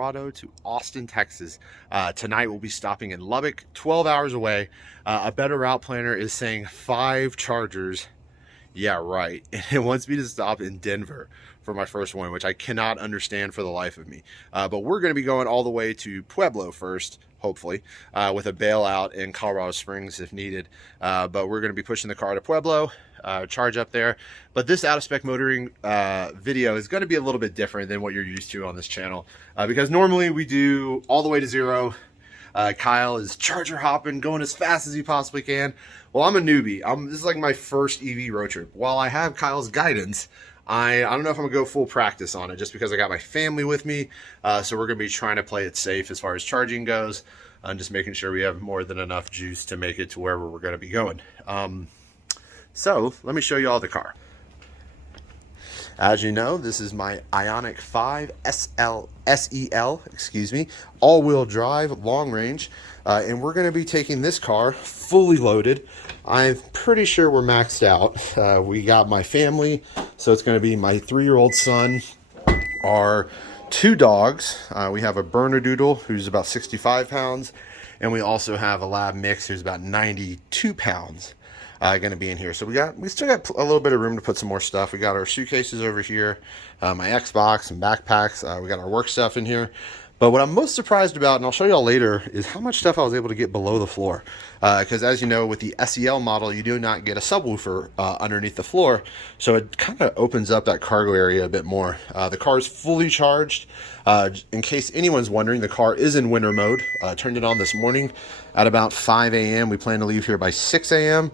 Colorado to Austin, Texas. Tonight we'll be stopping in Lubbock, 12 hours away. A better route planner is saying 5 chargers. Yeah, right. And it wants me to stop in Denver for my first one, which I cannot understand for the life of me. But we're going to be going all the way to Pueblo first, hopefully, with a bailout in Colorado Springs if needed. But we're going to be pushing the car to Pueblo, charge up there. But this out-of-spec motoring video is going to be a little bit different than what you're used to on this channel. Because normally we do all the way to zero. Kyle is charger hopping, going as fast as he possibly can. Well, I'm a newbie. This is like my first EV road trip. While I have Kyle's guidance, I don't know if I'm gonna go full practice on it just because I got my family with me. So we're gonna be trying to play it safe as far as charging goes, and just making sure we have more than enough juice to make it to wherever we're gonna be going. So let me show you all the car. As you know, this is my Ioniq 5 SEL, excuse me, all-wheel drive, long range, and we're going to be taking this car fully loaded. I'm pretty sure we're maxed out. We got my family, so it's going to be my 3-year-old son, our 2 dogs. We have a Bernedoodle who's about 65 pounds, and we also have a Lab Mix who's about 92 pounds. Going to be in here. So we still got a little bit of room to put some more stuff. We got our suitcases over here, my Xbox and backpacks. We got our work stuff in here. But what I'm most surprised about, and I'll show y'all later, is how much stuff I was able to get below the floor. Because as you know, with the SEL model, you do not get a subwoofer underneath the floor. So it kind of opens up that cargo area a bit more. The car is fully charged. In case anyone's wondering, the car is in winter mode. Turned it on this morning at about 5 a.m. We plan to leave here by 6 a.m.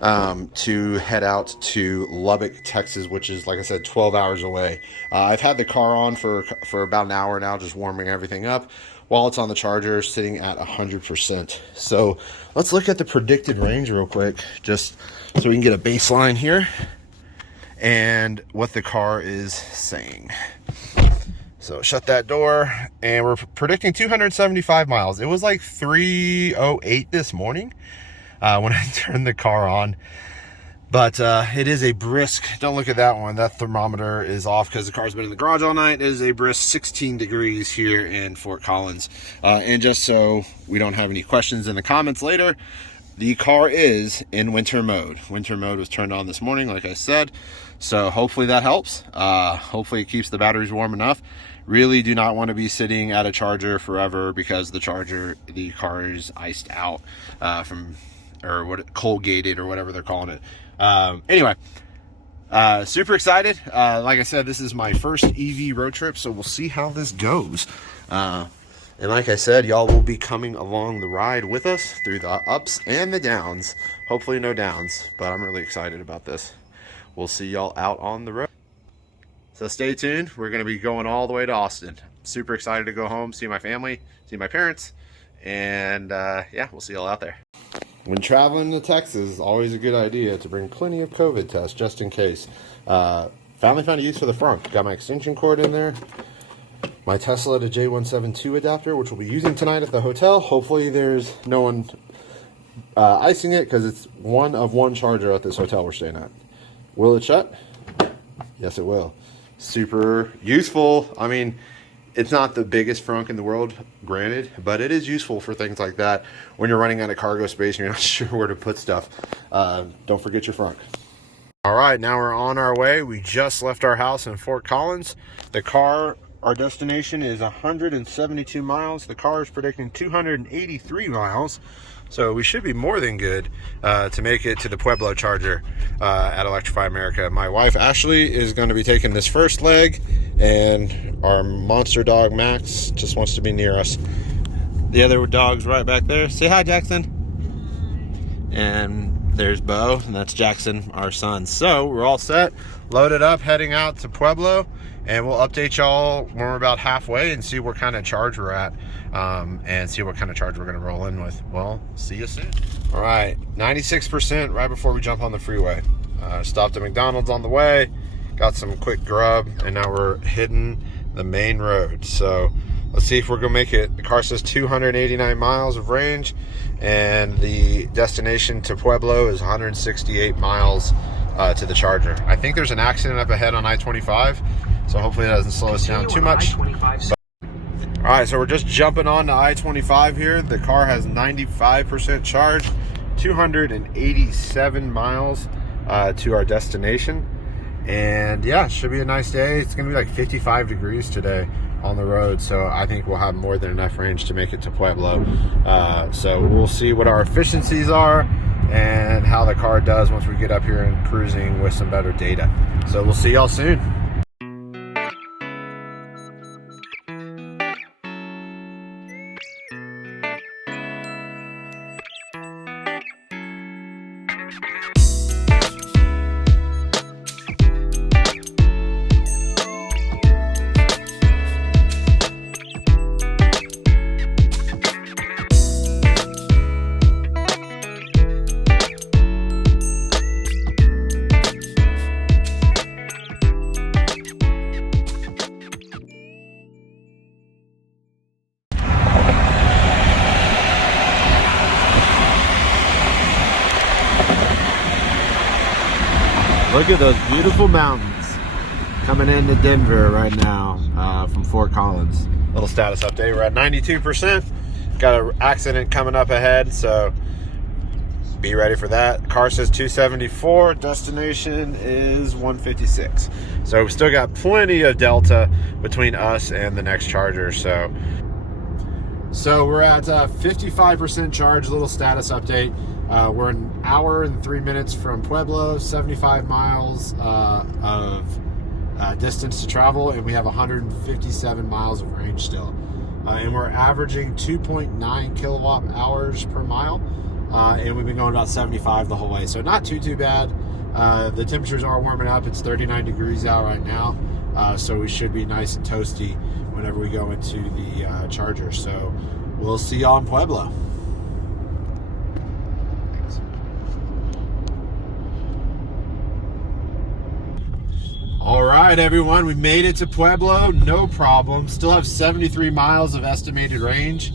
To head out to Lubbock, Texas, which is, like I said, 12 hours away. I've had the car on for about an hour now, just warming everything up while it's on the charger, sitting at 100%. So let's look at the predicted range real quick, just so we can get a baseline here and what the car is saying. So shut that door, and we're predicting 275 miles. It was like 308 this morning when I turned the car on, but it is a brisk, don't look at that one, that thermometer is off because the car's been in the garage all night. It is a brisk 16 degrees here in Fort Collins. And just so we don't have any questions in the comments later, the car is in winter mode. Winter mode was turned on this morning, like I said, so hopefully that helps. Hopefully it keeps the batteries warm enough. Really do not want to be sitting at a charger forever because the car is iced out or what, cold gated or whatever they're calling it. Anyway, super excited. Like I said, this is my first EV road trip, so we'll see how this goes. And like I said, y'all will be coming along the ride with us through the ups and the downs. Hopefully no downs, but I'm really excited about this. We'll see y'all out on the road. So stay tuned. We're going to be going all the way to Austin. Super excited to go home, see my family, see my parents, and yeah, we'll see y'all out there. When traveling to Texas, it's always a good idea to bring plenty of COVID tests just in case. Finally found a use for the front. Got my extension cord in there. My Tesla to J172 adapter, which we'll be using tonight at the hotel. Hopefully there's no one icing it because it's one of one charger at this hotel we're staying at. Will it shut? Yes, it will. Super useful. I mean, it's not the biggest frunk in the world, granted, but it is useful for things like that when you're running out of cargo space and you're not sure where to put stuff. Don't forget your frunk. All right, now we're on our way. We just left our house in Fort Collins. Our destination is 172 miles. The car is predicting 283 miles. So we should be more than good to make it to the Pueblo charger at Electrify America. My wife, Ashley, is going to be taking this first leg, and our monster dog, Max, just wants to be near us. The other dog's right back there. Say hi, Jackson. And there's Bo, and that's Jackson, our son. So we're all set, loaded up, heading out to Pueblo, and we'll update y'all when we're about halfway and see what kind of charge we're at, and see what kind of charge we're going to roll in with. Well, see you soon. All right, 96% right before we jump on the freeway. Stopped at McDonald's on the way, got some quick grub, and now we're hitting the main road. So let's see if we're gonna make it. The car says 289 miles of range, and the destination to Pueblo is 168 miles to the charger. I think there's an accident up ahead on I-25, so hopefully it doesn't slow us down too much. All right, so we're just jumping on to I-25 here. The car has 95% charge, 287 miles to our destination. And yeah, should be a nice day. It's gonna be like 55 degrees today on the road, so I think we'll have more than enough range to make it to Pueblo. So we'll see what our efficiencies are and how the car does once we get up here and cruising with some better data. So we'll see y'all soon. Look at those beautiful mountains coming into Denver right now from Fort Collins. Little status update, we're at 92%. Got an accident coming up ahead, so be ready for that. Car says 274, destination is 156. So we've still got plenty of delta between us and the next charger. So we're at 55% charge, little status update. We're an hour and 3 minutes from Pueblo, 75 miles of distance to travel, and we have 157 miles of range still. And we're averaging 2.9 kilowatt hours per mile, and we've been going about 75 the whole way. So not too bad. The temperatures are warming up. It's 39 degrees out right now, so we should be nice and toasty whenever we go into the charger. So we'll see y'all in Pueblo. All right, everyone, we made it to Pueblo, no problem. Still have 73 miles of estimated range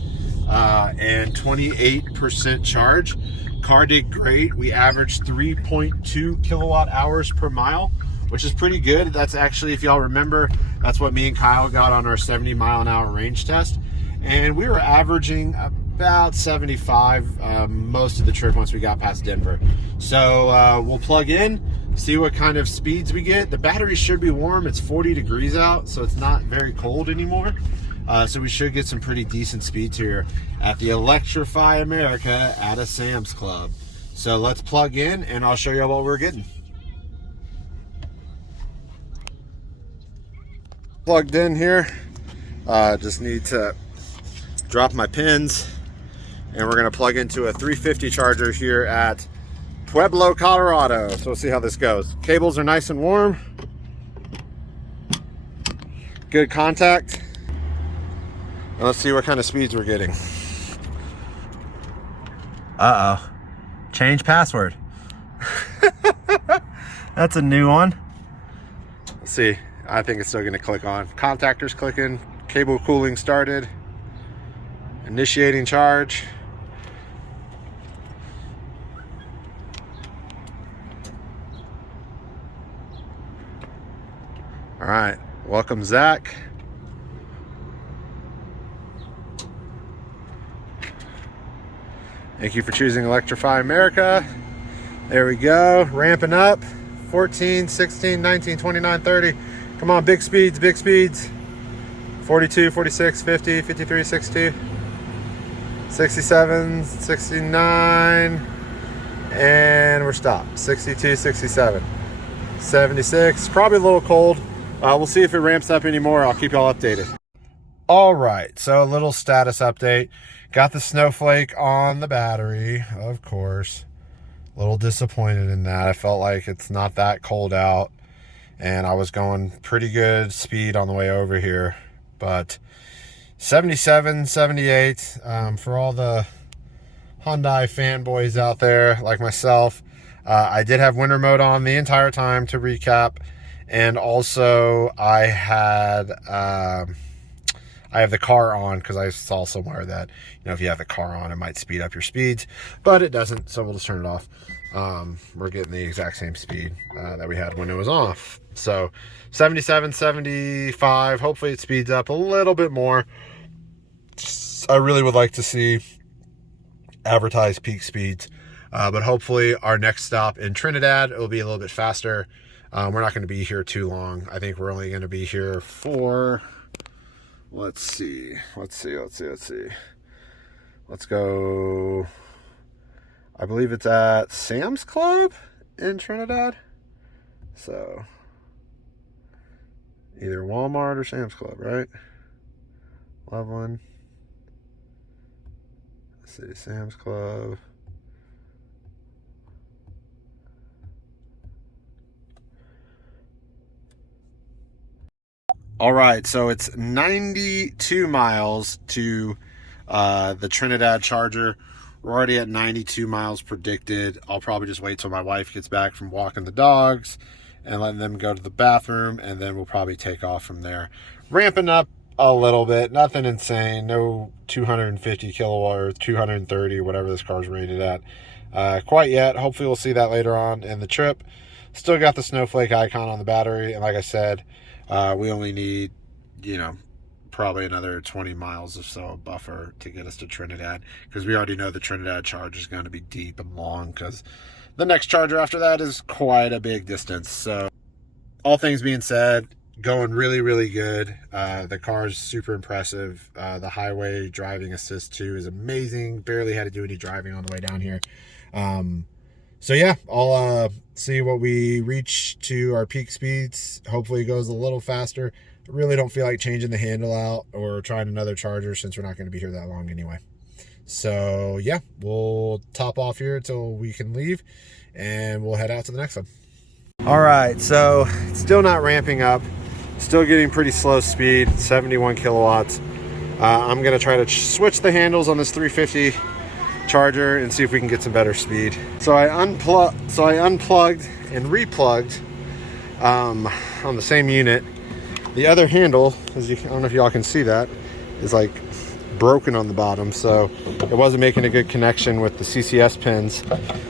and 28% charge. Car did great. We averaged 3.2 kilowatt hours per mile, which is pretty good. That's actually, if y'all remember, that's what me and Kyle got on our 70 mile an hour range test. And we were averaging about 75 most of the trip once we got past Denver. So we'll plug in, see what kind of speeds we get. The battery should be warm. It's 40 degrees out, so it's not very cold anymore. So we should get some pretty decent speeds here at the Electrify America at a Sam's Club. So let's plug in and I'll show you what we're getting. Plugged in here. Just need to drop my pins, and we're gonna plug into a 350 charger here at Pueblo, Colorado. So we'll see how this goes. Cables are nice and warm. Good contact. And let's see what kind of speeds we're getting. Uh-oh. Change password. That's a new one. Let's see. I think it's still gonna click on. Contactor's clicking. Cable cooling started. Initiating charge. All right, welcome Zach. Thank you for choosing Electrify America. There we go, ramping up. 14, 16, 19, 29, 30. Come on, big speeds, big speeds. 42, 46, 50, 53, 62, 67, 69, and we're stopped. 62, 67, 76, probably a little cold. We'll see if it ramps up anymore. I'll keep y'all updated. All right, so a little status update. Got the snowflake on the battery, of course. A little disappointed in that. I felt like it's not that cold out, and I was going pretty good speed on the way over here. But 77, 78, for all the Hyundai fanboys out there like myself, I did have winter mode on the entire time, to recap. And also I had I have the car on because I saw somewhere that, you know, if you have the car on, it might speed up your speeds, but it doesn't, so we'll just turn it off. We're getting the exact same speed that we had when it was off. So 77, 75, hopefully it speeds up a little bit more. I really would like to see advertised peak speeds, but hopefully our next stop in Trinidad, it'll be a little bit faster. We're not going to be here too long. I think we're only going to be here for, let's see. Let's go. I believe it's at Sam's Club in Trinidad. So either Walmart or Sam's Club, right? Loveland. Let's see, Sam's Club. All right, so it's 92 miles to the Trinidad charger. We're already at 92 miles predicted. I'll probably just wait till my wife gets back from walking the dogs and letting them go to the bathroom, and then we'll probably take off from there. Ramping up a little bit, nothing insane, no 250 kilowatt or 230, whatever this car's rated at quite yet. Hopefully we'll see that later on in the trip. Still got the snowflake icon on the battery, and like I said, we only need, probably another 20 miles or so of buffer to get us to Trinidad, because we already know the Trinidad charge is going to be deep and long, because the next charger after that is quite a big distance. So all things being said, going really, really good. The car is super impressive. The highway driving assist too is amazing. Barely had to do any driving on the way down here. So yeah, I'll see what we reach to our peak speeds. Hopefully it goes a little faster. I really don't feel like changing the handle out or trying another charger, since we're not going to be here that long anyway. So yeah, we'll top off here until we can leave, and we'll head out to the next one. All right, so it's still not ramping up. Still getting pretty slow speed, 71 kilowatts. I'm going to try to switch the handles on this 350 charger and see if we can get some better speed. So I unplugged and replugged on the same unit. The other handle, I don't know if y'all can see that, is like broken on the bottom, so it wasn't making a good connection with the CCS pins.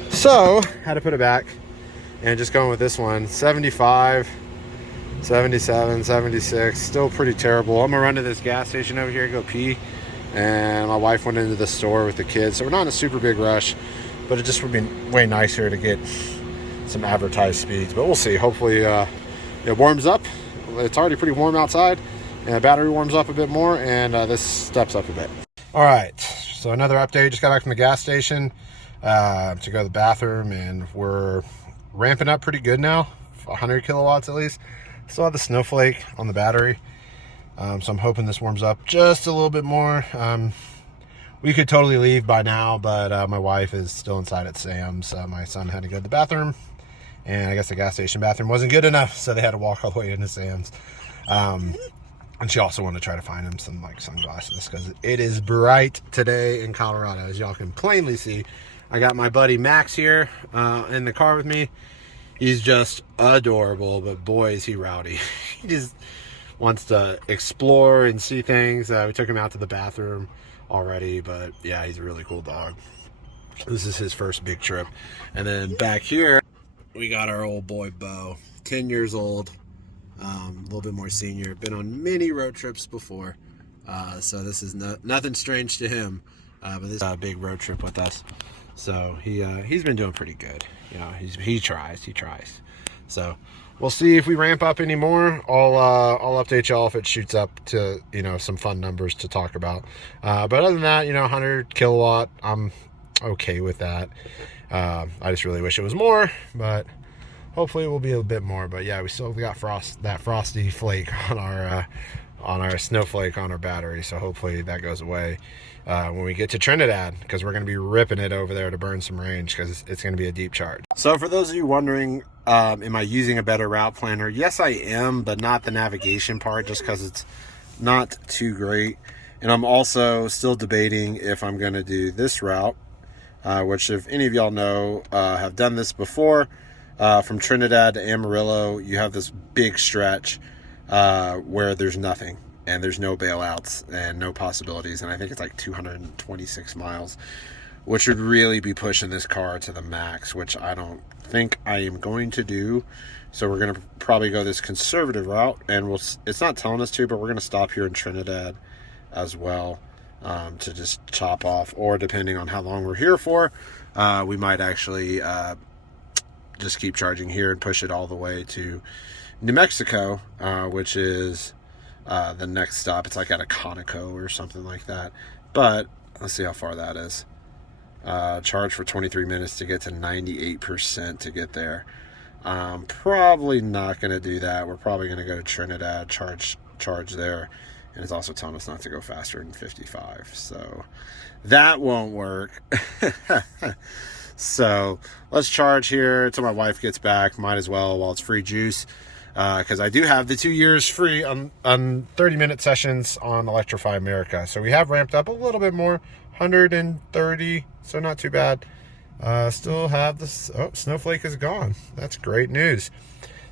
So had to put it back and just going with this one. 75, 77, 76, still pretty terrible. I'm gonna run to this gas station over here, go pee, and my wife went into the store with the kids, so we're not in a super big rush, but it just would be way nicer to get some advertised speeds. But we'll see. Hopefully it warms up. It's already pretty warm outside, and the battery warms up a bit more, and this steps up a bit. All right, so another update. Just got back from the gas station to go to the bathroom, and we're ramping up pretty good now, 100 kilowatts at least. Still have the snowflake on the battery, so I'm hoping this warms up just a little bit more. We could totally leave by now, but my wife is still inside at Sam's. My son had to go to the bathroom, and I guess the gas station bathroom wasn't good enough, so they had to walk all the way into Sam's. And she also wanted to try to find him some sunglasses, because it is bright today in Colorado, as y'all can plainly see. I got my buddy Max here in the car with me. He's just adorable, but boy is he rowdy. He just wants to explore and see things. We took him out to the bathroom already, but yeah, he's a really cool dog. This is his first big trip. And then back here, we got our old boy Bo, 10 years old, a little bit more senior, been on many road trips before. So this is nothing strange to him, but this is a big road trip with us. So he's been doing pretty good. He tries. So we'll see if we ramp up anymore. I'll update y'all if it shoots up to some fun numbers to talk about. But other than that, 100 kilowatt, I'm okay with that. I just really wish it was more, but hopefully it will be a bit more. But yeah, we still got that frosty flake on our snowflake on our battery, so hopefully that goes away when we get to Trinidad, because we're going to be ripping it over there to burn some range, because it's going to be a deep charge. So for those of you wondering, am I using a better route planner? Yes, I am, but not the navigation part, just because it's not too great. And I'm also still debating if I'm going to do this route, which, if any of y'all know, have done this before. From Trinidad to Amarillo, you have this big stretch where there's nothing, and there's no bailouts and no possibilities, and I think it's like 226 miles, which would really be pushing this car to the max, which I don't think I am going to do. So we're going to probably go this conservative route, and it's not telling us to, but we're going to stop here in Trinidad as well. to just chop off, or depending on how long we're here for, we might actually just keep charging here and push it all the way to New Mexico, which is the next stop. It's like at a Conoco or something like that. But let's see how far that is. Charge for 23 minutes to get to 98% to get there. Probably not going to do that. We're probably going to go to Trinidad, charge there. And it's also telling us not to go faster than 55. So that won't work. So let's charge here until my wife gets back. Might as well while it's free juice. Because I do have the 2 years free on 30-minute sessions on Electrify America. So we have ramped up a little bit more. 130, so not too bad. Still have this. Oh, Snowflake is gone. That's great news.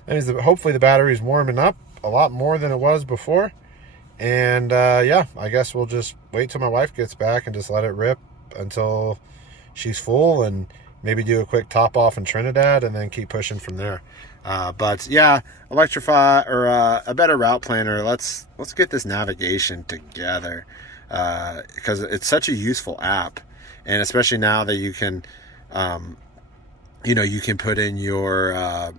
That means that hopefully the battery is warming up a lot more than it was before. And yeah, I guess we'll just wait till my wife gets back and just let it rip until she's full, and maybe do a quick top off in Trinidad and then keep pushing from there. But yeah, Electrify, or a better route planner. Let's get this navigation together, because it's such a useful app, and especially now that you can, you can put in your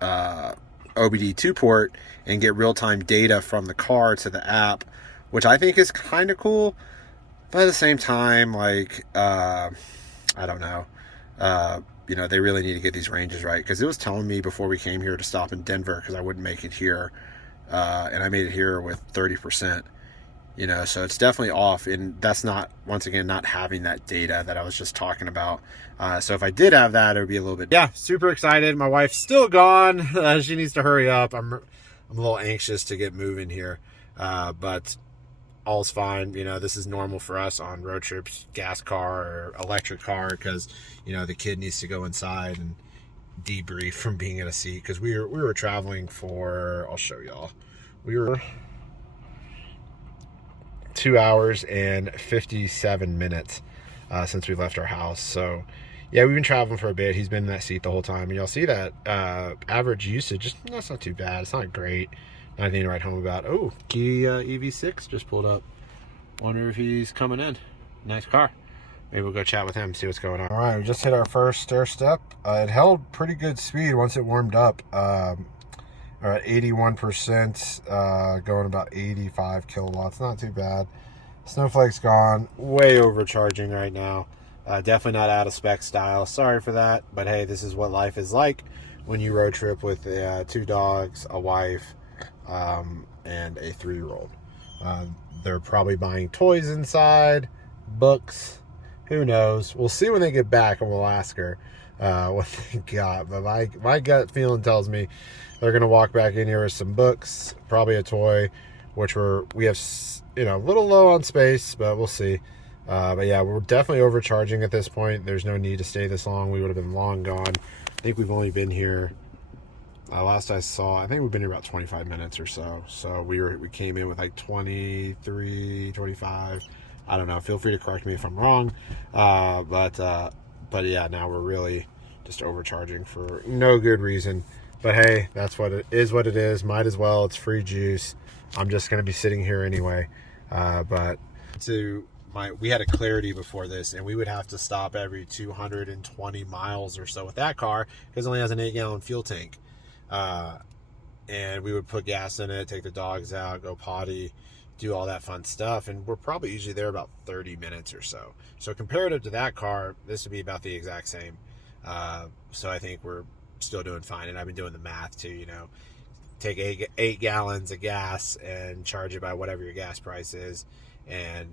OBD2 port and get real-time data from the car to the app, which I think is kind of cool. But at the same time, like, I don't know. They really need to get these ranges right, because it was telling me before we came here to stop in Denver because I wouldn't make it here, and I made it here with 30%. So it's definitely off, and that's not, once again, not having that data that I was just talking about. So if I did have that, it would be a little bit. Yeah, super excited. My wife's still gone. She needs to hurry up. I'm a little anxious to get moving here, but all's fine. This is normal for us on road trips, gas car or electric car, because the kid needs to go inside and debrief from being in a seat, because we were traveling for, I'll show y'all, we were 2 hours and 57 minutes since we left our house. So yeah, we've been traveling for a bit. He's been in that seat the whole time, and y'all see that average usage. That's not too bad. It's not great. Not anything to write home about. Oh, Kia EV6 just pulled up. Wonder if he's coming in. Nice car. Maybe we'll go chat with him, see what's going on. All right, we just hit our first stair step. It held pretty good speed once it warmed up. We're at 81%, going about 85 kilowatts. Not too bad. Snowflake's gone. Way overcharging right now. Definitely not out of spec style. Sorry for that, but hey, this is what life is like when you road trip with 2 dogs, a wife, and a 3-year-old. They're probably buying toys inside, books, who knows. We'll see when they get back, and we'll ask her what they got. But my gut feeling tells me they're going to walk back in here with some books, probably a toy, which we have, a little low on space, but we'll see. But yeah, we're definitely overcharging at this point. There's no need to stay this long. We would have been long gone. I think we've only been here, last I saw, I think we've been here about 25 minutes or so. So we came in with like 23, 25. I don't know. Feel free to correct me if I'm wrong. But yeah, now we're really just overcharging for no good reason. But hey, that's what it is. Might as well. It's free juice. I'm just going to be sitting here anyway. We had a Clarity before this, and we would have to stop every 220 miles or so with that car, because it only has an 8-gallon fuel tank. And we would put gas in it, take the dogs out, go potty, do all that fun stuff, and we're probably usually there about 30 minutes or so. So comparative to that car, this would be about the exact same. So I think we're still doing fine, and I've been doing the math too. Take 8 gallons of gas and charge it by whatever your gas price is, and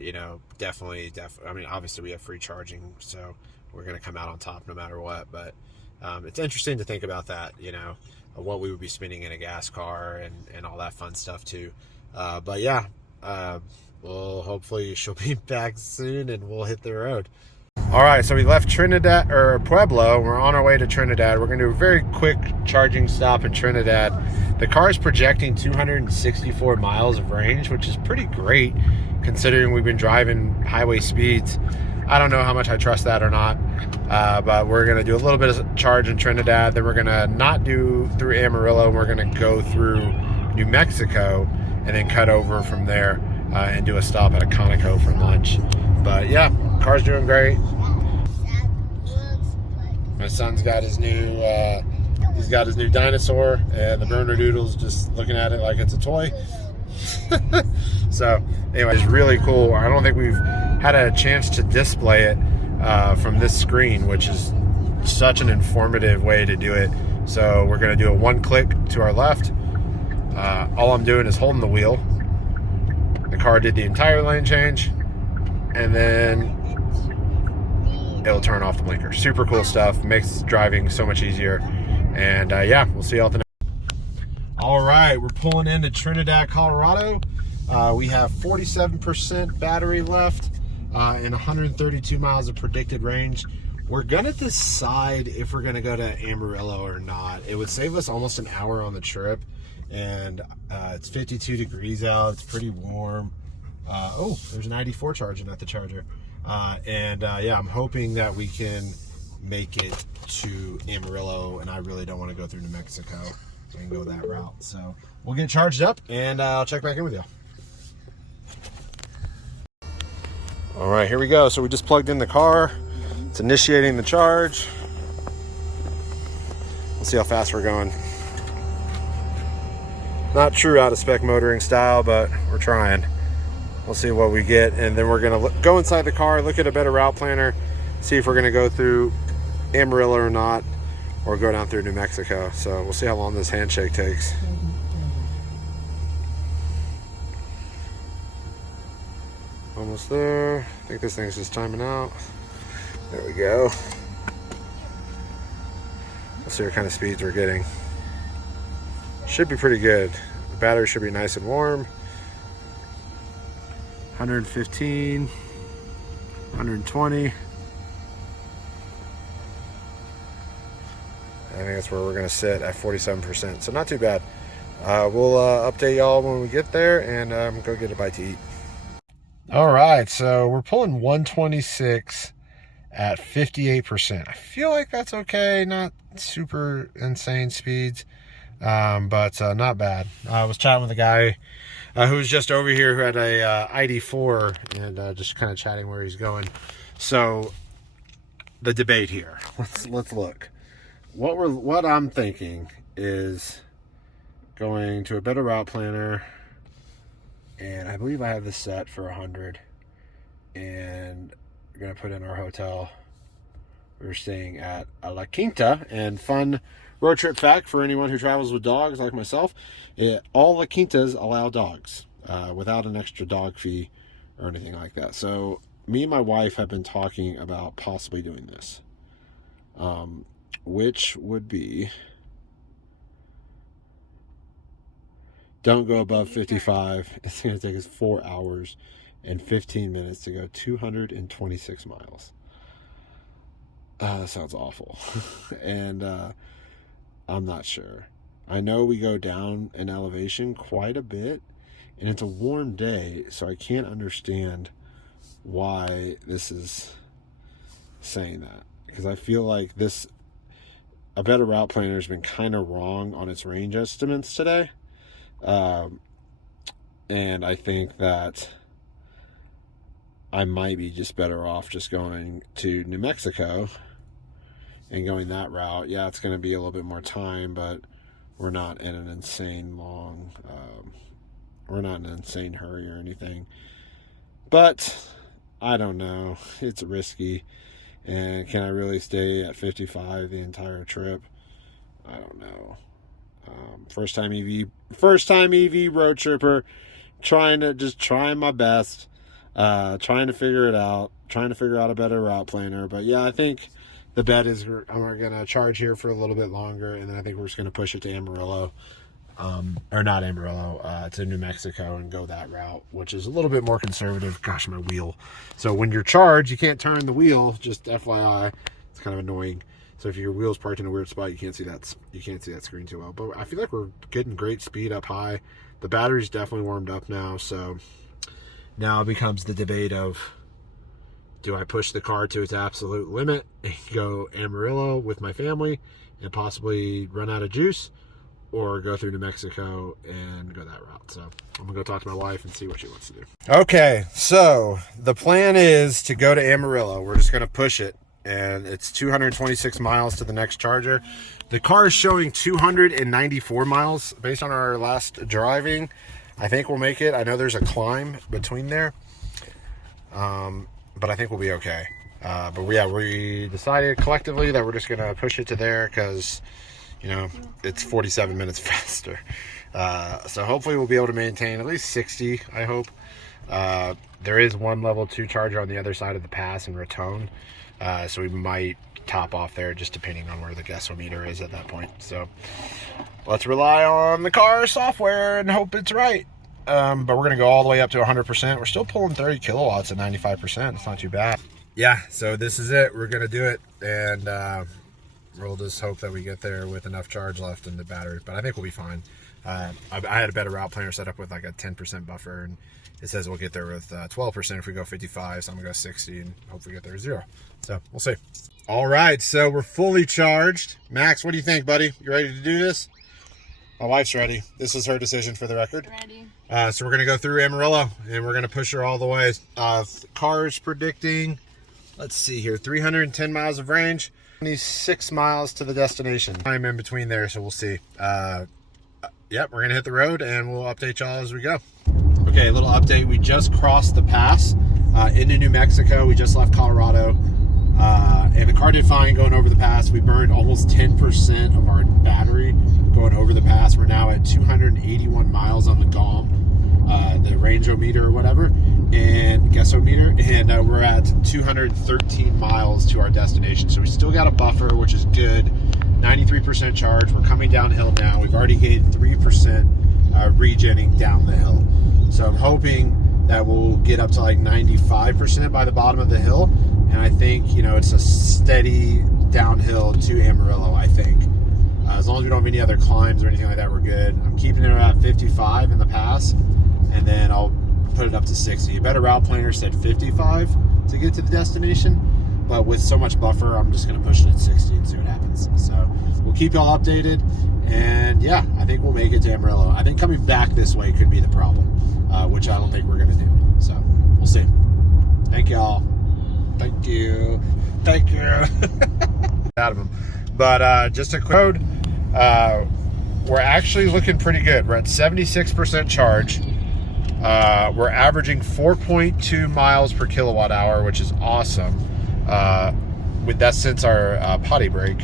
definitely. I mean, obviously we have free charging, so we're going to come out on top no matter what. But it's interesting to think about that. What we would be spending in a gas car and all that fun stuff too. But yeah, well, hopefully she'll be back soon and we'll hit the road. All right, so we left Trinidad, or Pueblo. We're on our way to Trinidad. We're going to do a very quick charging stop in Trinidad. The car is projecting 264 miles of range, which is pretty great considering we've been driving highway speeds. I don't know how much I trust that or not, but we're going to do a little bit of charge in Trinidad. Then we're going to not do through Amarillo. We're going to go through New Mexico and then cut over from there. and do a stop at a Conoco for lunch. But yeah, car's doing great. My son's got his new he's got his new dinosaur, and the burner doodle's just looking at it like it's a toy. So anyway, it's really cool. I don't think we've had a chance to display it from this screen, which is such an informative way to do it. So we're going to do a one click to our left. All I'm doing is holding the wheel. The car did the entire lane change, and then it'll turn off the blinker. Super cool stuff. Makes driving so much easier. And yeah, we'll see you all tonight. All right, we're pulling into Trinidad, Colorado. We have 47% battery left and 132 miles of predicted range. We're gonna decide if we're gonna go to Amarillo or not. It would save us almost an hour on the trip, and it's 52 degrees out. It's pretty warm. Oh, there's an ID4 charging at the charger. Yeah, I'm hoping that we can make it to Amarillo, and I really don't want to go through New Mexico and go that route. So we'll get charged up, and I'll check back in with you. All right, here we go. So we just plugged in the car. It's initiating the charge. Let's see how fast we're going. Not true out of spec motoring style, but we're trying. We'll see what we get, and then we're gonna go inside the car, look at a better route planner, see if we're gonna go through Amarillo or not, or go down through New Mexico. So we'll see how long this handshake takes. Almost there. I think this thing's just timing out. There we go. Let's see what kind of speeds we're getting. Should be pretty good. The battery should be nice and warm. 115, 120. I think that's where we're going to sit at 47%. So not too bad. We'll update y'all when we get there, and go get a bite to eat. All right, so we're pulling 126 at 58%. I feel like that's okay. Not super insane speeds, but not bad. I was chatting with a guy who was just over here who had a ID4, and just kind of chatting where he's going. So the debate here. Let's look. What I'm thinking is going to a better route planner, and I believe I have this set for 100, and we're gonna put in our hotel. We're staying at La Quinta, and fun road trip fact for anyone who travels with dogs like myself, all La Quintas allow dogs without an extra dog fee or anything like that. So me and my wife have been talking about possibly doing this, which would be, don't go above 55. It's going to take us 4 hours and 15 minutes to go 226 miles. That sounds awful. And I'm not sure. I know we go down in elevation quite a bit, and it's a warm day, so I can't understand why this is saying that. Because I feel like a better route planner has been kind of wrong on its range estimates today. And I think that I might be just better off just going to New Mexico and going that route. Yeah, it's going to be a little bit more time, but we're not in an insane we're not in an insane hurry or anything. But I don't know. It's risky. And can I really stay at 55 the entire trip? I don't know. First time EV road tripper, trying my best, trying to figure it out, trying to figure out a better route planner. But yeah, I think the bet is we're going to charge here for a little bit longer, and then I think we're just going to push it to Amarillo, or not Amarillo, to New Mexico, and go that route, which is a little bit more conservative. Gosh, my wheel. So when you're charged, you can't turn the wheel, just FYI. It's kind of annoying. So if your wheel's parked in a weird spot, you can't see that screen too well. But I feel like we're getting great speed up high. The battery's definitely warmed up now, so now it becomes the debate of, do I push the car to its absolute limit and go Amarillo with my family and possibly run out of juice? or go through New Mexico and go that route. So I'm gonna go talk to my wife and see what she wants to do. Okay, so the plan is to go to Amarillo. We're just gonna push it, and it's 226 miles to the next charger. The car is showing 294 miles based on our last driving. I think we'll make it. I know there's a climb between there, but I think we'll be okay. But yeah, we decided collectively that we're just gonna push it to there because, you know, it's 47 minutes faster. So hopefully we'll be able to maintain at least 60, I hope. There is one level 2 charger on the other side of the pass in Raton. So we might top off there just depending on where the gasometer is at that point. So let's rely on the car software and hope it's right. But we're going to go all the way up to 100%. We're still pulling 30 kilowatts at 95%. It's not too bad. Yeah, so this is it. We're going to do it. And we'll just hope that we get there with enough charge left in the battery. But I think we'll be fine. I had a better route planner set up with like a 10% buffer. And it says we'll get there with 12% if we go 55. So I'm going to go 60 and hopefully get there with 0. So we'll see. All right, so we're fully charged. Max, what do you think, buddy? You ready to do this? My wife's ready. This is her decision for the record. Ready. So we're going to go through Amarillo, and we're going to push her all the way. Car's predicting, let's see here, 310 miles of range, 26 miles to the destination. I'm in between there, so we'll see. Yep, we're going to hit the road, and we'll update y'all as we go. Okay, a little update. We just crossed the pass into New Mexico. We just left Colorado. And the car did fine going over the pass. We burned almost 10% of our battery going over the pass. We're now at 281 miles on the GOM, the range-o-meter or whatever, and guess-o-meter, and we're at 213 miles to our destination. So we still got a buffer, which is good. 93% charge. We're coming downhill now. We've already gained 3% regenning down the hill. So I'm hoping that we'll get up to like 95% by the bottom of the hill. And I think, you know, it's a steady downhill to Amarillo, I think. As long as we don't have any other climbs or anything like that, we're good. I'm keeping it at 55 in the pass, and then I'll put it up to 60. A better route planner said 55 to get to the destination, but with so much buffer, I'm just going to push it at 60 and see what happens. So we'll keep y'all updated, and yeah, I think we'll make it to Amarillo. I think coming back this way could be the problem, which I don't think we're going to do. So we'll see. Thank y'all. Thank you. Thank you. Out of them. But just a quick code. We're actually looking pretty good. We're at 76% charge. We're averaging 4.2 miles per kilowatt hour, which is awesome. With that since our potty break.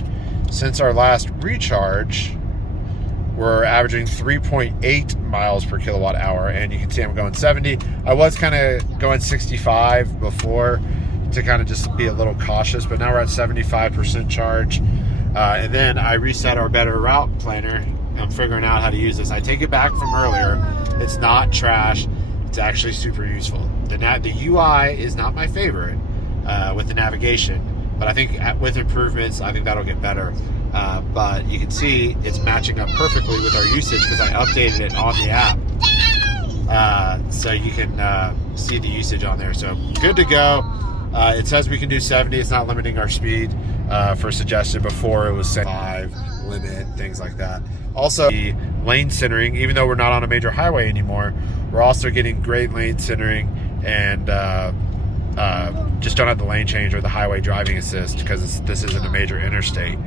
Since our last recharge, we're averaging 3.8 miles per kilowatt hour, and you can see I'm going 70. I was kind of going 65 before to kind of just be a little cautious, but now we're at 75% charge. And then I reset our better route planner. I'm figuring out how to use this. I take it back from earlier. It's not trash. It's actually super useful. The UI is not my favorite with the navigation, but I think with improvements, I think that'll get better. But you can see it's matching up perfectly with our usage because I updated it on the app. So you can see the usage on there. So good to go. It says we can do 70. It's not limiting our speed for suggested. Before it was 75 limit, things like that. Also, the lane centering, even though we're not on a major highway anymore, we're also getting great lane centering and just don't have the lane change or the highway driving assist because this isn't a major interstate.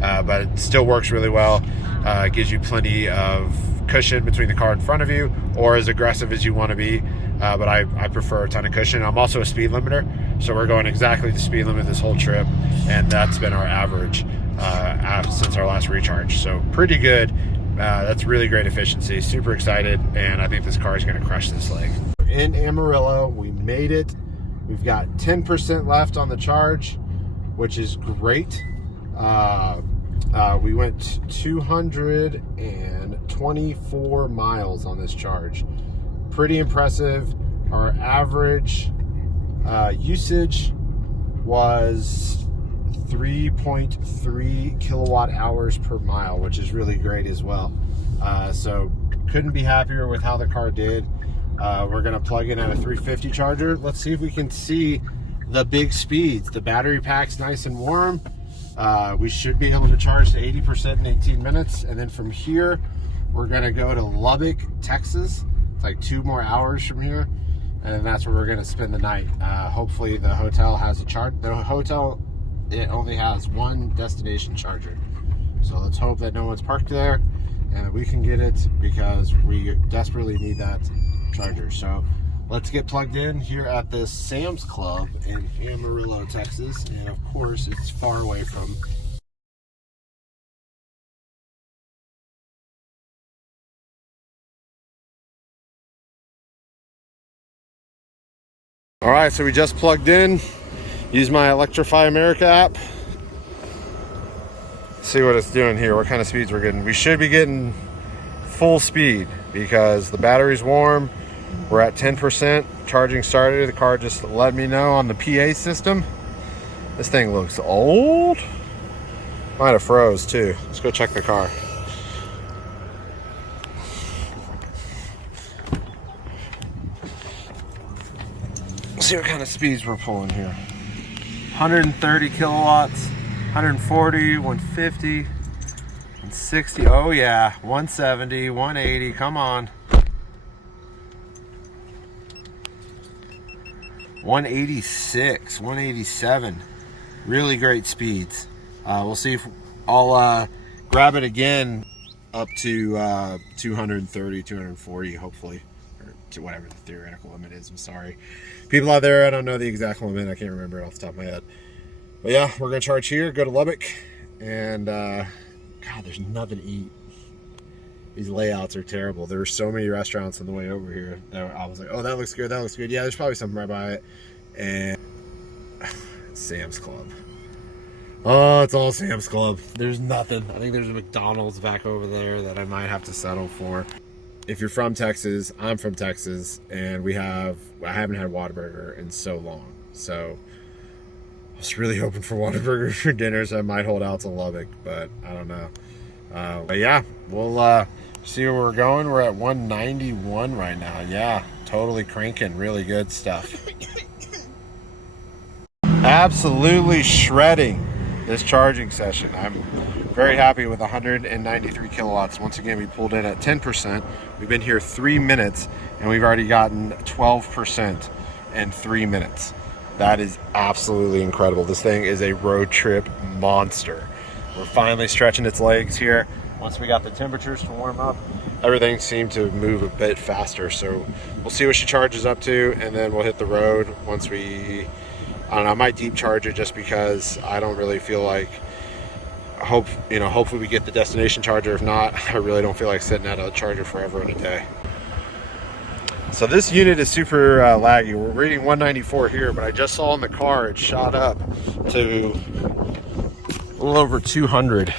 But it still works really well. It gives you plenty of cushion between the car in front of you, or as aggressive as you want to be. But I prefer a ton of cushion. I'm also a speed limiter, so we're going exactly the speed limit this whole trip, and that's been our average since our last recharge. So pretty good. That's really great efficiency. Super excited, and I think this car is going to crush this leg. In Amarillo, we made it. We've got 10% left on the charge, which is great. We went 224 miles on this charge. Pretty impressive. Our average usage was 3.3 kilowatt hours per mile, which is really great as well. So couldn't be happier with how the car did. We're gonna plug in at a 350 charger. Let's see if we can see the big speeds. The battery pack's nice and warm. We should be able to charge to 80% in 18 minutes. And then from here, we're gonna go to Lubbock, Texas. It's like 2 more hours from here. And then that's where we're gonna spend the night. Hopefully the hotel has a charge. The hotel, it only has one destination charger. So let's hope that no one's parked there and that we can get it, because we desperately need that charger. So let's get plugged in here at this Sam's Club in Amarillo, Texas. And of course, it's far away from. All right, so we just plugged in. Use my Electrify America app. See what it's doing here, what kind of speeds we're getting. We should be getting full speed because the battery's warm. We're at 10%. Charging started. The car just let me know on the PA system. This thing looks old. Might have froze too. Let's go check the car. See what kind of speeds we're pulling here. 130 kilowatts, 140, 150, 160. Oh yeah, 170, 180. Come on. 186, 187. Really great speeds. We'll see if I'll grab it again up to 230, 240, hopefully, or to whatever the theoretical limit is. I'm sorry. People out there, I don't know the exact limit. I can't remember it off the top of my head. But yeah, we're gonna charge here, go to Lubbock, and God, there's nothing to eat. These layouts are terrible. There were so many restaurants on the way over here that I was like, oh, that looks good, that looks good. Yeah, there's probably something right by it. And Sam's Club. Oh, it's all Sam's Club. There's nothing. I think there's a McDonald's back over there that I might have to settle for. If you're from Texas, I'm from Texas, and I haven't had Whataburger in so long. So I was really hoping for Whataburger for dinner, so I might hold out to Lubbock, but I don't know. But yeah, we'll see where we're going. We're at 191 right now. Yeah, totally cranking. Really good stuff. Absolutely shredding this charging session. I'm very happy with 193 kilowatts. Once again, we pulled in at 10%. We've been here 3 minutes, and we've already gotten 12% in 3 minutes. That is absolutely incredible. This thing is a road trip monster. We're finally stretching its legs here. Once we got the temperatures to warm up, everything seemed to move a bit faster. So we'll see what she charges up to, and then we'll hit the road once we, I don't know, I might deep charge it just because I don't really feel like, hopefully we get the destination charger. If not, I really don't feel like sitting at a charger forever in a day. So this unit is super laggy. We're reading 194 here, but I just saw in the car it shot up to a little over 200.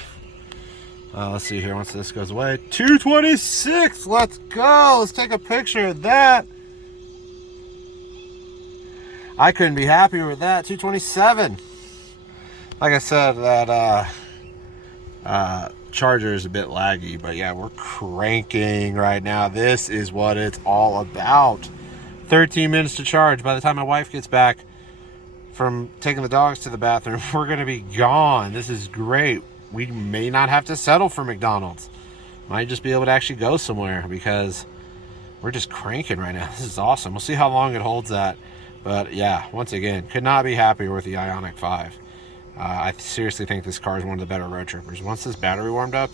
Let's see here once this goes away. 226. Let's go. Let's take a picture of that. I couldn't be happier with that. 227. Like I said, that charger is a bit laggy, but yeah, we're cranking right now. This is what it's all about. 13 minutes to charge. By the time my wife gets back from taking the dogs to the bathroom, we're gonna be gone. This is great. We may not have to settle for McDonald's. Might just be able to actually go somewhere because we're just cranking right now. This is awesome. We'll see how long it holds that. But yeah, once again, could not be happier with the Ioniq 5. I seriously think this car is one of the better road trippers. Once this battery warmed up,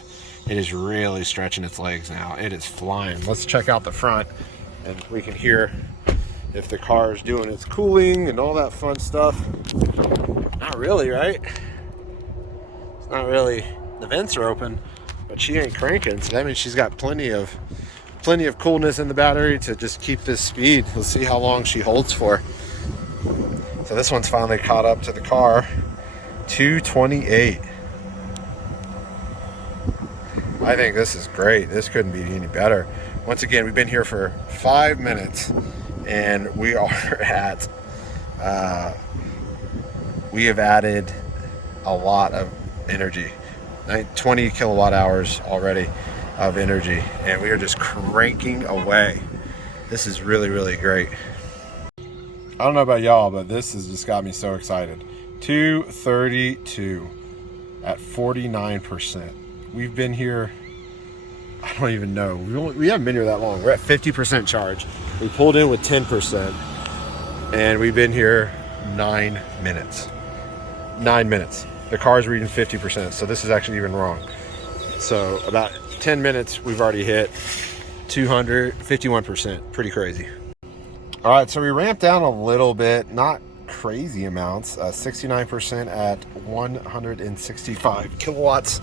it is really stretching its legs now. It is flying. Let's check out the front, and we can hear if the car is doing its cooling and all that fun stuff. Not really, right? It's not really. The vents are open, but she ain't cranking, so that means she's got plenty of coolness in the battery to just keep this speed. Let's see how long she holds for. So this one's finally caught up to the car. 228. I think this is great. This couldn't be any better. Once again, we've been here for 5 minutes, and we are at we have added a lot of energy, 20 kilowatt hours already of energy, and we are just cranking away. This is really, really great. I don't know about y'all, but this has just got me so excited. 232. at 49%. We've been here, I don't even know. We haven't been here that long. We're at 50% charge. We pulled in with 10%, and we've been here 9 minutes. 9 minutes. The car's reading 50%, so this is actually even wrong. So about 10 minutes, we've already hit 251%. Pretty crazy. All right, so we ramped down a little bit, not crazy amounts. 69% at 165 kilowatts.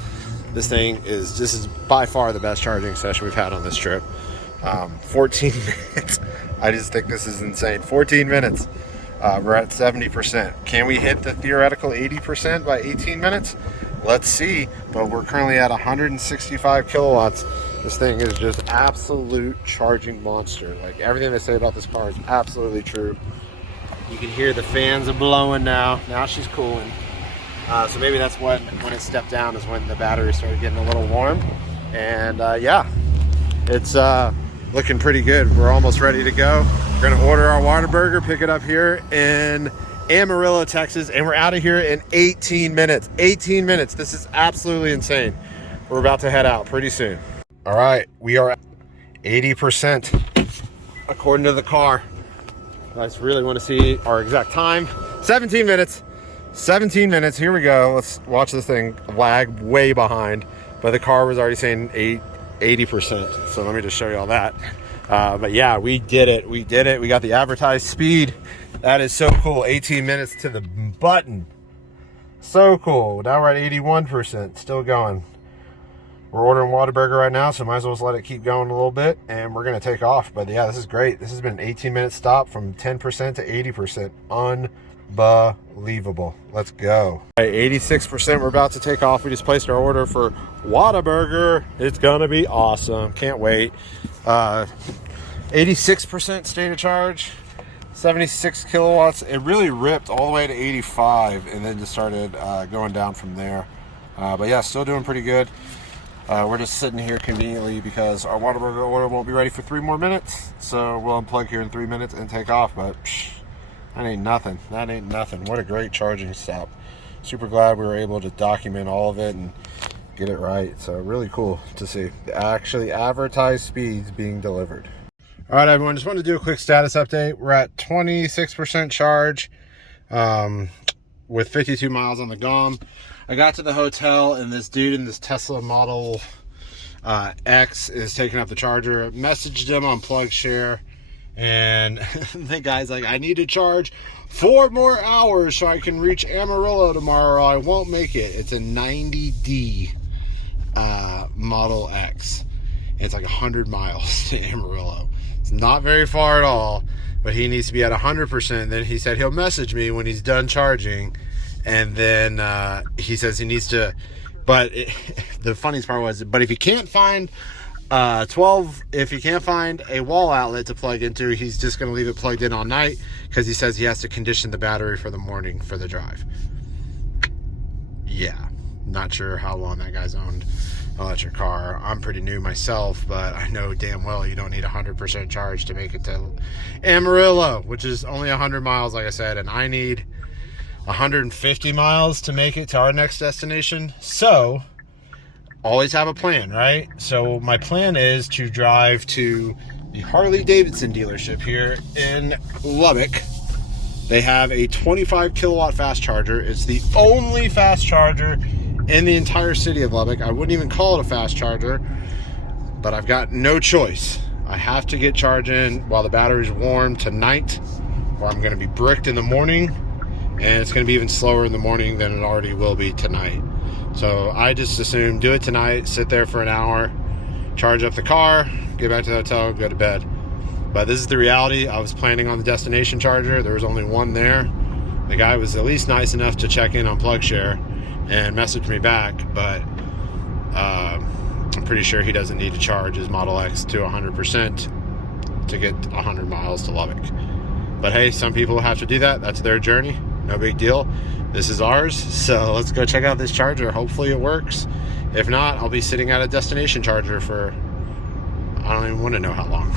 This is by far the best charging session we've had on this trip. 14 minutes. I just think this is insane. 14 minutes. We're at 70%. Can we hit the theoretical 80% by 18 minutes? Let's see. But we're currently at 165 kilowatts. This thing is just absolute charging monster. Like, everything they say about this car is absolutely true. You can hear the fans are blowing now. Now she's cooling. So maybe that's when it stepped down, is when the battery started getting a little warm. And yeah, it's looking pretty good. We're almost ready to go. We're gonna order our Whataburger, pick it up here in Amarillo, Texas, and we're out of here in 18 minutes. 18 minutes. This is absolutely insane. We're about to head out pretty soon. All right, we are at 80% according to the car. I just really want to see our exact time. 17 minutes. 17 minutes. Here we go. Let's watch this thing lag way behind, but the car was already saying 80%. So let me just show you all that. But yeah, we did it. We did it. We got the advertised speed. That is so cool. 18 minutes to the button. So cool. Now we're at 81%. Still going. We're ordering Whataburger right now, so might as well just let it keep going a little bit, and we're going to take off. But yeah, this is great. This has been an 18-minute stop from 10% to 80%. Unbelievable. Let's go. All right, 86%. We're about to take off. We just placed our order for Whataburger. It's going to be awesome. Can't wait. 86% state of charge. 76 kilowatts. It really ripped all the way to 85 and then just started going down from there. But yeah, still doing pretty good. We're just sitting here conveniently because our Whataburger order won't be ready for 3 more minutes. So we'll unplug here in 3 minutes and take off. But that ain't nothing. That ain't nothing. What a great charging stop. Super glad we were able to document all of it and get it right. So really cool to see the actually advertised speeds being delivered. All right, everyone, just wanted to do a quick status update. We're at 26% charge with 52 miles on the GOM. I got to the hotel, and this dude in this Tesla Model X is taking up the charger. Messaged him on PlugShare, and the guy's like, I need to charge 4 more hours so I can reach Amarillo tomorrow. I won't make it. It's a 90D Model X. It's like 100 miles to Amarillo. It's not very far at all, but he needs to be at 100%. Then he said he'll message me when he's done charging. And then he says he needs to, but the funniest part was, but if he can't find if he can't find a wall outlet to plug into, he's just going to leave it plugged in all night, because he says he has to condition the battery for the morning for the drive. Yeah, not sure how long that guy's owned an electric car. I'm pretty new myself, but I know damn well you don't need 100% charge to make it to Amarillo, which is only 100 miles, like I said, and I need 150 miles to make it to our next destination. So always have a plan, right? So my plan is to drive to the Harley Davidson dealership here in Lubbock. They have a 25 kilowatt fast charger. It's the only fast charger in the entire city of Lubbock. I wouldn't even call it a fast charger, but I've got no choice. I have to get charging while the battery's warm tonight, or I'm going to be bricked in the morning. And it's going to be even slower in the morning than it already will be tonight. So I just assume do it tonight, sit there for an hour, charge up the car, get back to the hotel, go to bed. But this is the reality. I was planning on the destination charger. There was only one there. The guy was at least nice enough to check in on PlugShare and message me back. But I'm pretty sure he doesn't need to charge his Model X to 100% to get 100 miles to Lubbock. But hey, some people have to do that. That's their journey. No big deal. This is ours, so let's go check out this charger. Hopefully it works. If not, I'll be sitting at a destination charger for, I don't even want to know how long.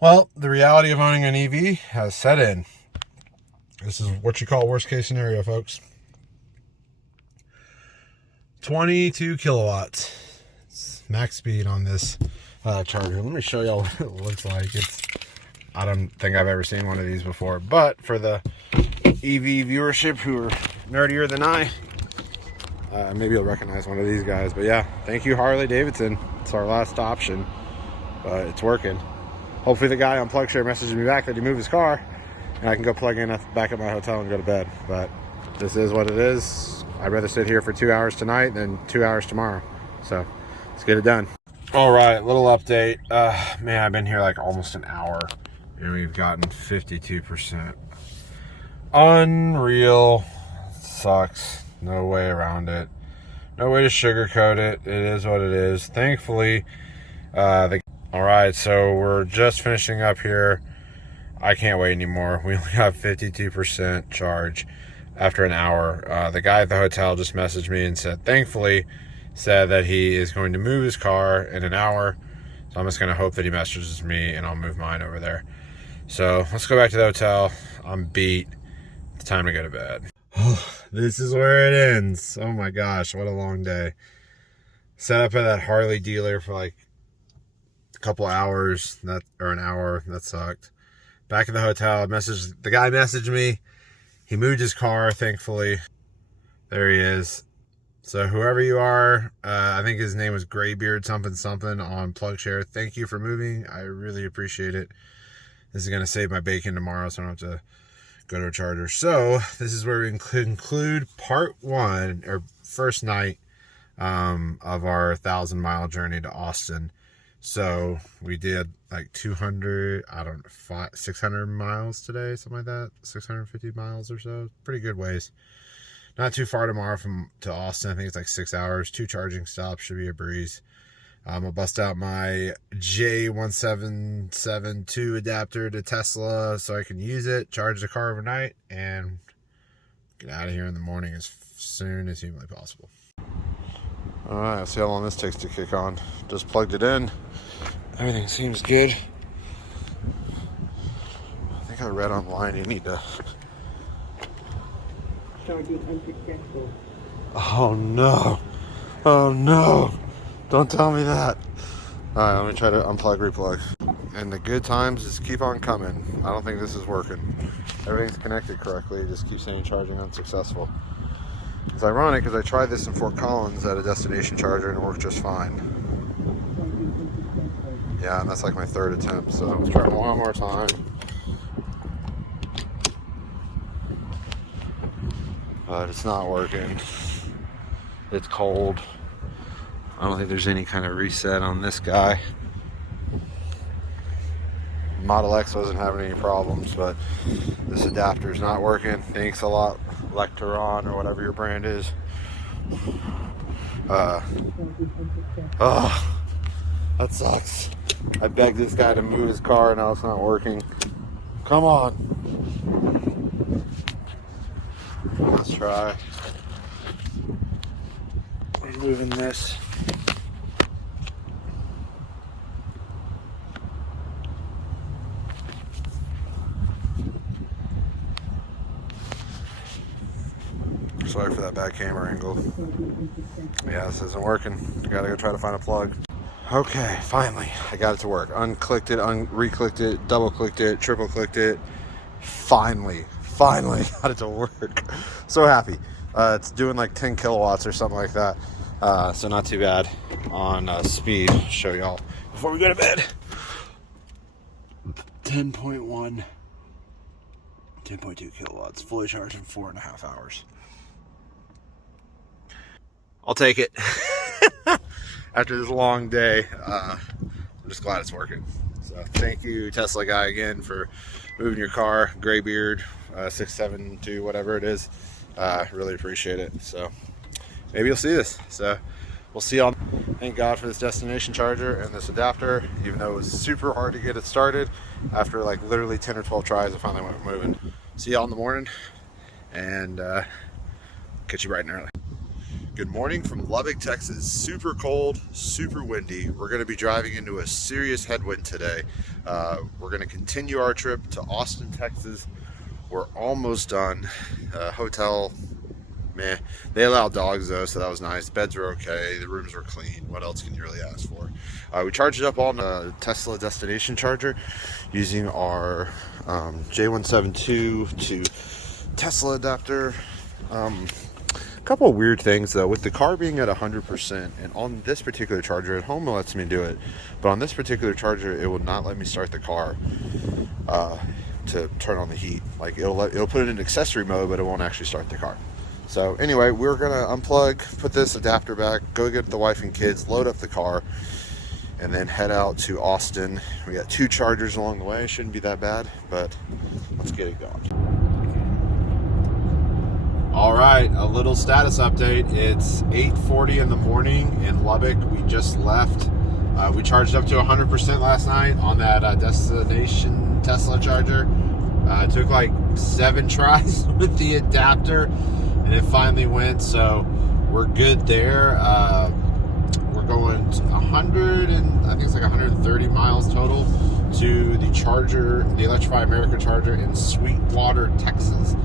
Well, the reality of owning an EV has set in. This is what you call worst case scenario, folks. 22 kilowatts. It's max speed on this charger. Let me show y'all what it looks like. I don't think I've ever seen one of these before, but for the EV viewership who are nerdier than I, maybe you'll recognize one of these guys. But yeah, thank you, Harley Davidson. It's our last option, but it's working. Hopefully the guy on PlugShare messages me back that he moved his car and I can go plug in back at my hotel and go to bed. But this is what it is. I'd rather sit here for 2 hours tonight than 2 hours tomorrow. So let's get it done. All right, little update. Man, I've been here like almost an hour and we've gotten 52%. Unreal. Sucks. No way around it. No way to sugarcoat it. It is what it is. Thankfully, all right, so we're just finishing up here. I can't wait anymore. We only have 52% charge after an hour. The guy at the hotel just messaged me and said that he is going to move his car in an hour. So I'm just going to hope that he messages me and I'll move mine over there. So let's go back to the hotel. I'm beat. It's time to go to bed. This is where it ends. Oh my gosh, what a long day. Set up at that Harley dealer for like a couple hours, or an hour. That sucked. Back at the hotel, the guy messaged me. He moved his car, thankfully. There he is. So whoever you are, I think his name was Graybeard something on PlugShare. Thank you for moving. I really appreciate it. This is going to save my bacon tomorrow, so I don't have to go to a charger. So this is where we conclude part one, or first night of our 1,000-mile journey to Austin. So we did like 600 miles today, something like that, 650 miles or so. Pretty good ways. Not too far tomorrow to Austin. I think it's like 6 hours. 2 charging stops, should be a breeze. I'll bust out my J1772 adapter to Tesla so I can use it, charge the car overnight, and get out of here in the morning as soon as humanly possible. All right, let's see how long this takes to kick on. Just plugged it in. Everything seems good. I think I read online you need to... Charging unsuccessful. Oh no. Oh no. Don't tell me that. All right, let me try to unplug, replug. And the good times just keep on coming. I don't think this is working. Everything's connected correctly. It just keeps saying charging unsuccessful. It's ironic because I tried this in Fort Collins at a destination charger and it worked just fine. Yeah, and that's like my 3rd attempt. So let's try one more time. But it's not working. It's cold. I don't think there's any kind of reset on this guy. Model X wasn't having any problems, but this adapter is not working. Thanks a lot, Lectron, or whatever your brand is. Oh, that sucks. I begged this guy to move his car, and now it's not working. Come on. Let's try removing this. Sorry for that bad camera angle. Yeah, this isn't working. Gotta go try to find a plug. Okay, finally, I got it to work. Unclicked it, re-clicked it, double-clicked it, triple-clicked it. Finally got it to work. So happy. It's doing like 10 kilowatts or something like that. So not too bad on speed. I'll show y'all before we go to bed. 10.1, 10.2 kilowatts, fully charged in 4.5 hours. I'll take it. After this long day, I'm just glad it's working. So thank you, Tesla guy, again for moving your car. Graybeard 672, whatever it is. Really appreciate it. So maybe you'll see this. So we'll see y'all. Thank God for this destination charger and this adapter, even though it was super hard to get it started. After like literally 10 or 12 tries, I finally went moving. See y'all in the morning, and catch you bright and early. Good morning from Lubbock, Texas. Super cold, super windy. We're going to be driving into a serious headwind today. We're going to continue our trip to Austin, Texas. We're almost done. Hotel meh. They allow dogs though, so that was nice. Beds were okay. The rooms were clean. What else can you really ask for? We charged it up on a Tesla destination charger using our J172 to Tesla adapter. A couple of weird things though, with the car being at 100%, and on this particular charger at home it lets me do it, but on this particular charger it will not let me start the car to turn on the heat. Like it'll put it in accessory mode, but it won't actually start the car. So anyway, we're gonna unplug, put this adapter back, go get the wife and kids, load up the car, and then head out to Austin. We got 2 chargers along the way. Shouldn't be that bad, but let's get it going. All right, a little status update. It's 8:40 in the morning in Lubbock. We just left. We charged up to 100% last night on that destination Tesla charger. It took like 7 tries with the adapter, and it finally went. So we're good there. We're going to 100 and I think it's like 130 miles total to the charger, the Electrify America charger in Sweetwater, Texas.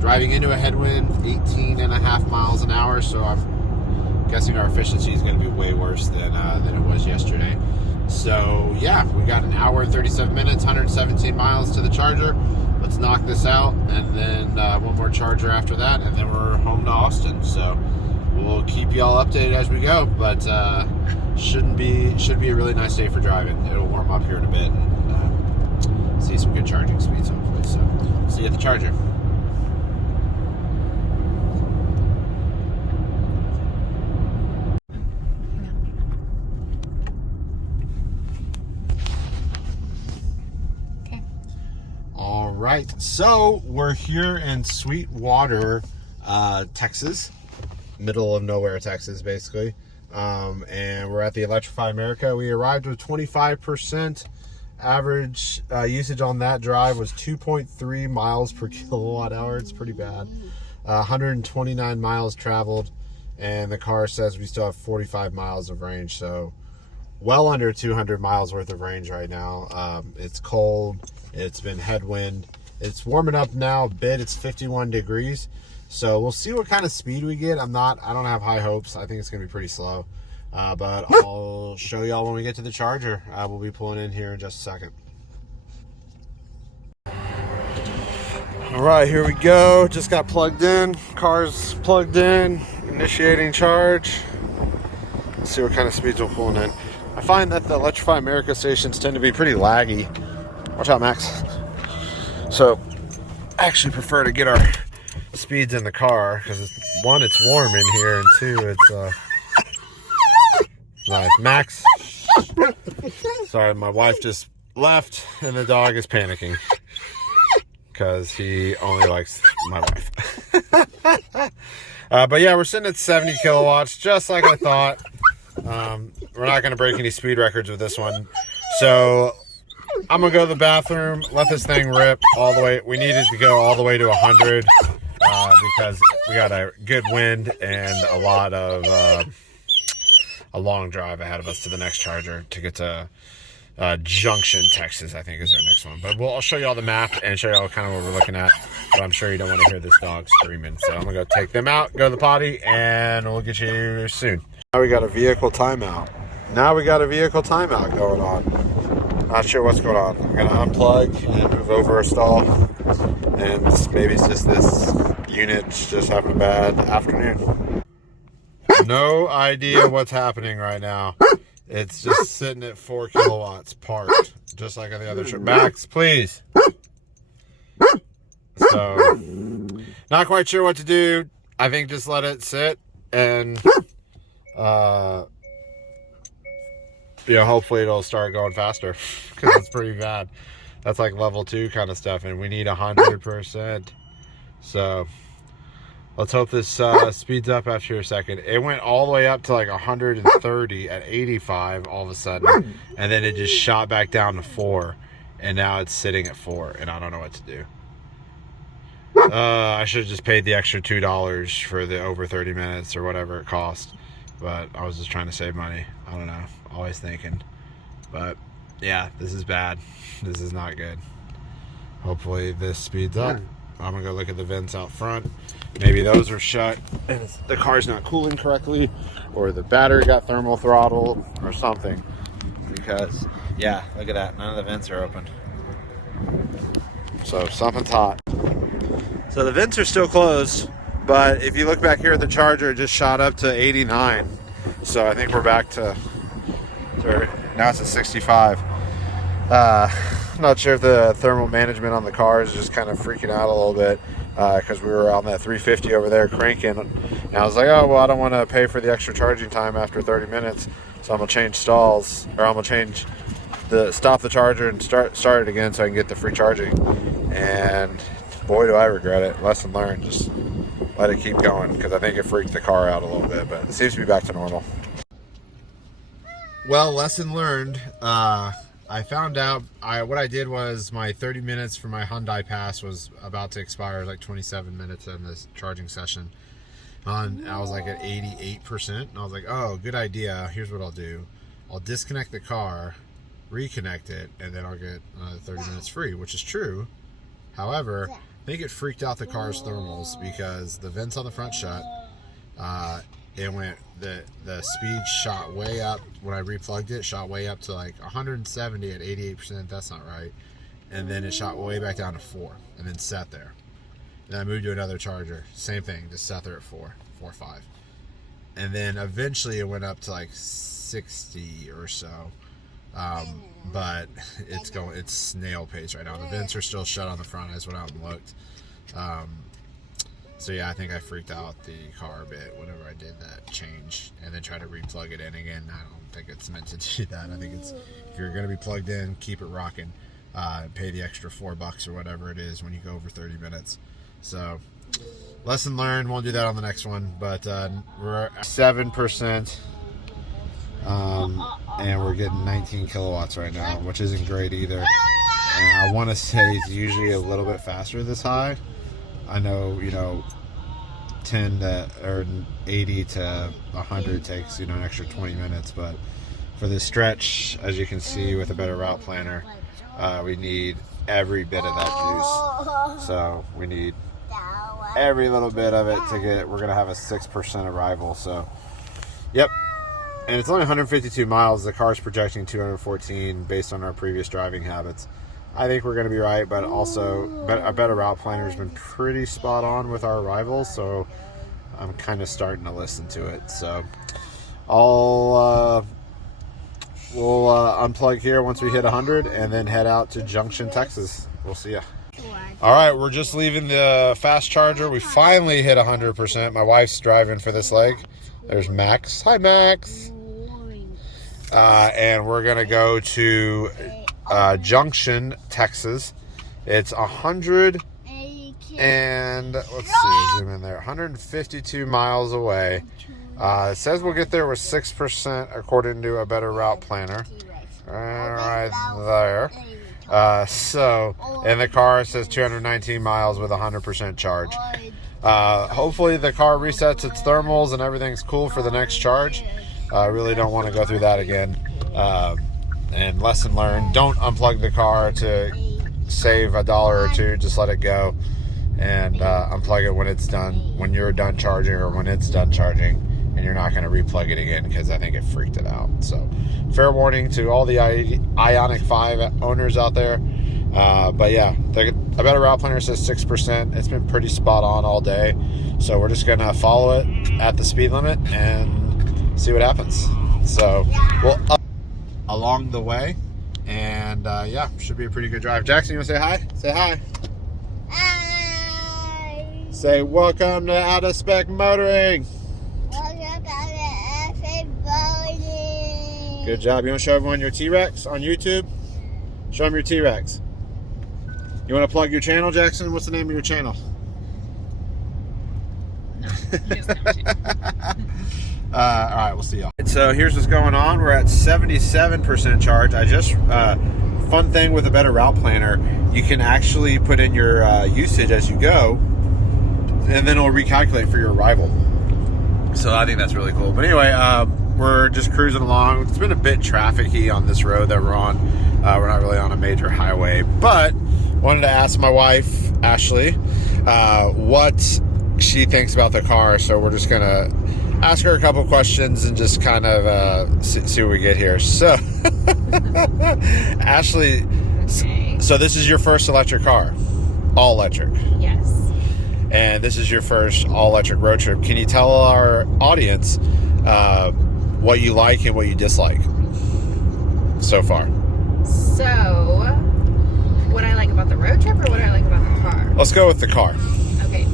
Driving into a headwind, 18.5 miles an hour, so I'm guessing our efficiency is going to be way worse than it was yesterday. So yeah, we got an hour and 37 minutes, 117 miles to the charger. Let's knock this out, and then one more charger after that, and then we're home to Austin. So we'll keep y'all updated as we go, but should be a really nice day for driving. It'll warm up here in a bit, and see some good charging speeds hopefully. So see you at the charger. Right, so we're here in Sweetwater, Texas, middle of nowhere, Texas, basically, and we're at the Electrify America. We arrived with 25%. Average usage on that drive was 2.3 miles per kilowatt hour. It's pretty bad. 129 miles traveled, and the car says we still have 45 miles of range, so well under 200 miles worth of range right now. It's cold. It's been headwind. It's warming up now a bit. It's 51 degrees. So we'll see what kind of speed we get. I don't have high hopes. I think it's going to be pretty slow. But I'll show y'all when we get to the charger. We'll be pulling in here in just a second. All right, here we go. Just got plugged in. Car's plugged in. Initiating charge. Let's see what kind of speeds we're pulling in. I find that the Electrify America stations tend to be pretty laggy. Watch out, Max. So I actually prefer to get our speeds in the car because one, it's warm in here, and two, it's nice. Max, sorry, my wife just left and the dog is panicking because he only likes my wife. But yeah, we're sitting at 70 kilowatts, just like I thought. We're not going to break any speed records with this one. So I'm going to go to the bathroom, let this thing rip all the way. We needed to go all the way to 100 because we got a good wind and a lot of a long drive ahead of us to the next charger to get to Junction, Texas, I think is our next one. But I'll show you all the map and show you all kind of what we're looking at. But I'm sure you don't want to hear this dog screaming. So I'm going to go take them out, go to the potty, and we'll get you soon. Now we got a vehicle timeout. Going on. Not sure what's going on. I'm going to unplug and move over a stall. And maybe it's just this unit's just having a bad afternoon. No idea what's happening right now. It's just sitting at 4 kilowatts parked, just like on the other truck. Max, please. So, not quite sure what to do. I think just let it sit and, hopefully it'll start going faster because it's pretty bad. That's like level 2 kind of stuff, and we need 100%. So, let's hope this speeds up after a second. It went all the way up to like 130 at 85 all of a sudden, and then it just shot back down to 4, and now it's sitting at 4, and I don't know what to do. I should have just paid the extra $2 for the over 30 minutes or whatever it cost, but I was just trying to save money. I don't know, always thinking. But yeah, this is bad. This is not good. Hopefully this speeds up. I'm gonna go look at the vents out front. Maybe those are shut and the car's not cooling correctly, or the battery got thermal throttled or something. Because, yeah, look at that. None of the vents are open. So something's hot. So the vents are still closed, but if you look back here at the charger, it just shot up to 89. So I think we're back to, now it's at 65. I'm not sure if the thermal management on the car is just kind of freaking out a little bit, because we were on that 350 over there cranking, and I was like, oh well, I don't want to pay for the extra charging time after 30 minutes, so I'm gonna change stalls, or I'm gonna change stop the charger and start it again so I can get the free charging. And boy, do I regret it. Lesson learned, just let it keep going, because I think it freaked the car out a little bit, but it seems to be back to normal. Well, lesson learned. I found out, what I did was my 30 minutes for my Hyundai pass was about to expire, like 27 minutes in this charging session. And I was like at 88%, and I was like, oh, good idea. Here's what I'll do. I'll disconnect the car, reconnect it, and then I'll get 30 minutes free, which is true. However, I think it freaked out the car's thermals because the vents on the front shut. It went, the speed shot way up when I replugged it, shot way up to like 170 at 88%. That's not right. And then it shot way back down to 4 and then sat there. Then I moved to another charger, same thing, just sat there at 4 or 5. And then eventually it went up to like 60 or so. But it's snail pace right now. The vents are still shut on the front. I just went out and looked. So yeah, I think I freaked out the car a bit whenever I did that change, and then try to replug it in again. I don't think it's meant to do that. I think it's, if you're going to be plugged in, keep it rocking. Pay the extra $4 or whatever it is when you go over 30 minutes. So lesson learned. Won't do that on the next one. But we're at 7%, and we're getting 19 kilowatts right now, which isn't great either. And I want to say it's usually a little bit faster this high. I know, 10 to, or 80 to 100 takes, an extra 20 minutes, but for this stretch, as you can see with a better route planner, we need every bit of that juice. So we need every little bit of it to get, we're going to have a 6% arrival. So, yep. And it's only 152 miles. The car's projecting 214 based on our previous driving habits. I think we're going to be right, but also a better route planner has been pretty spot on with our arrivals, so I'm kind of starting to listen to it. So we'll unplug here once we hit 100 and then head out to Junction, Texas. We'll see ya. All right, we're just leaving the fast charger. We finally hit 100%. My wife's driving for this leg. There's Max. Hi, Max. And we're going to go to Junction, Texas. It's 100 and let's see, zoom in there, 152 miles away. It says we'll get there with 6% according to a better route planner. Right there. And the car says 219 miles with 100% charge. Hopefully the car resets its thermals and everything's cool for the next charge. I really don't want to go through that again. And lesson learned, don't unplug the car to save $1 or $2. Just let it go and unplug it when it's done, when you're done charging or when it's done charging, and you're not going to replug it again because I think it freaked it out. So fair warning to all the Ioniq 5 owners out there. But yeah, a better route planner says 6%. It's been pretty spot on all day. So we're just going to follow it at the speed limit and see what happens. So we'll up along the way, and yeah, should be a pretty good drive. Jackson, you want to say hi? Say hi. Hi. Say welcome to Out of Spec Motoring. Good job. You want to show everyone your T-Rex on YouTube? Show them your T-Rex. You want to plug your channel, Jackson? What's the name of your channel? All right, we'll see y'all. So here's what's going on. We're at 77% charge. Fun thing with a better route planner, you can actually put in your usage as you go, and then it'll recalculate for your arrival. So I think that's really cool. But anyway, we're just cruising along. It's been a bit trafficy on this road that we're on. We're not really on a major highway, but wanted to ask my wife, Ashley, what she thinks about the car. So we're just gonna ask her a couple questions and just kind of see what we get here. So, Ashley, Okay. so this is your first electric car, all electric, Yes. and this is your first all electric road trip. Can you tell our audience what you like and what you dislike so far? So, what I like about the road trip or what I like about the car? Let's go with the car. Okay.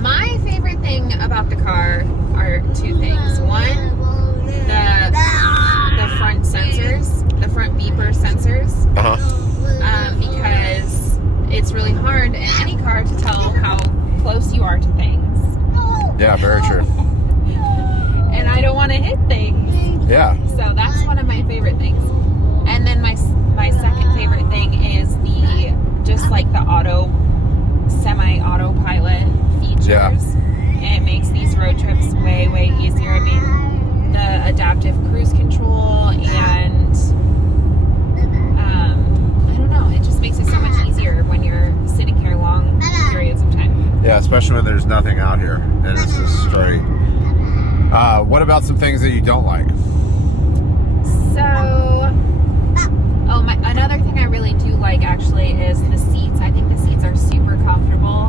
My favorite thing about the car are two things. One, the front sensors, the front beeper sensors, because it's really hard in any car to tell how close you are to things. Yeah, very true. And I don't want to hit things. Yeah. So that's one of my favorite things. And then my second favorite thing is just like the semi-autopilot features. Yeah. It makes these road trips way, way easier. I mean, the adaptive cruise control and I don't know, it just makes it so much easier when you're sitting here long periods of time. Yeah, especially when there's nothing out here and it's just straight. What about some things that you don't like? Another thing I really do like actually is the seats. I think the seats are super comfortable,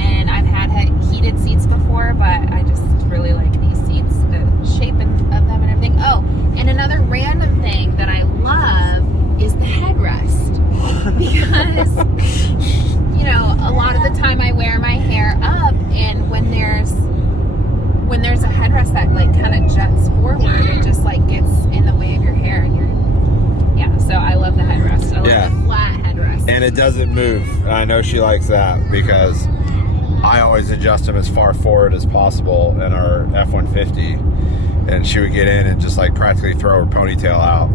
and I've had heated seats before, but I just really like these seats, the shape of them and everything. Oh, and another random thing that I love is the headrest, because a lot of the time I wear my hair up, and when there's a headrest that like kind of juts forward, it just like gets in the way of your hair, and so I love the headrest. I love the flat headrest. And it doesn't move. I know she likes that because I always adjust them as far forward as possible in our F-150, and she would get in and just like practically throw her ponytail out.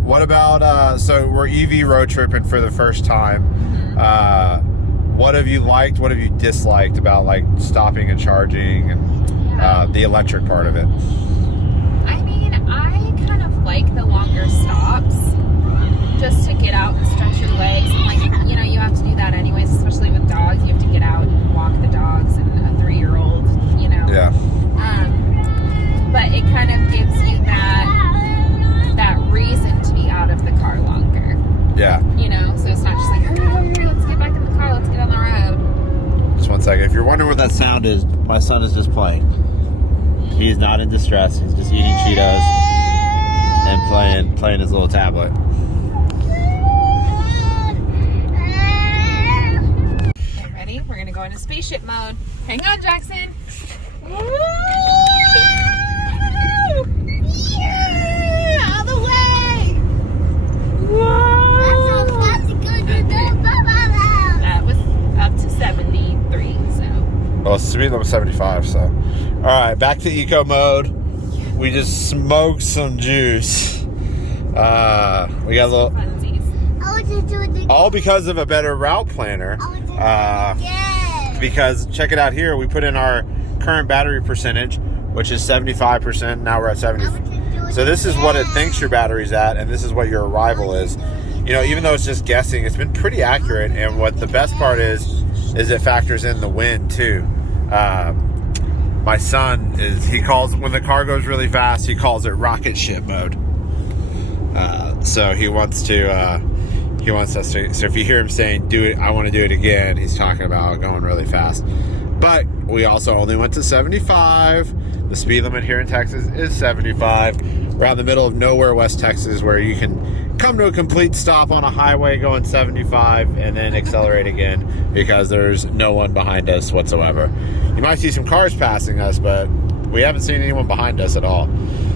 What about, so we're EV road tripping for the first time. What have you liked? What have you disliked about like stopping and charging and the electric part of it? I mean, I kind of like the longer stops just to get out and stretch your legs. And like, you have to do that anyways, especially with dogs. You have to get out and walk the dogs and a 3-year-old, Yeah. But it kind of gives you that reason to be out of the car longer. Yeah. So it's not just like, hurry, let's get back in the car, let's get on the road. Just one second. If you're wondering what that sound is, my son is just playing. He is not in distress. He's just eating Cheetos and playing his little tablet. Okay, ready? We're gonna go into spaceship mode. Hang on, Jackson. Yeah, all the way. That was up to 73. Well, it's speed limit 75, so. All right, back to eco mode. We just smoked some juice. We got a little. All because of a better route planner. Because check it out here. We put in our current battery percentage, which is 75%. Now we're at 70. So this is what it thinks your battery's at, and this is what your arrival is. Even though it's just guessing, it's been pretty accurate. And what the best part is it factors in the wind too. My son he calls, when the car goes really fast, he calls it rocket ship mode. So he wants us to, so if you hear him saying, do it, I want to do it again, he's talking about going really fast. But we also only went to 75. The speed limit here in Texas is 75. We're out in the middle of nowhere, West Texas, where you can come to a complete stop on a highway going 75 and then accelerate again because there's no one behind us whatsoever. You might see some cars passing us, but we haven't seen anyone behind us at all.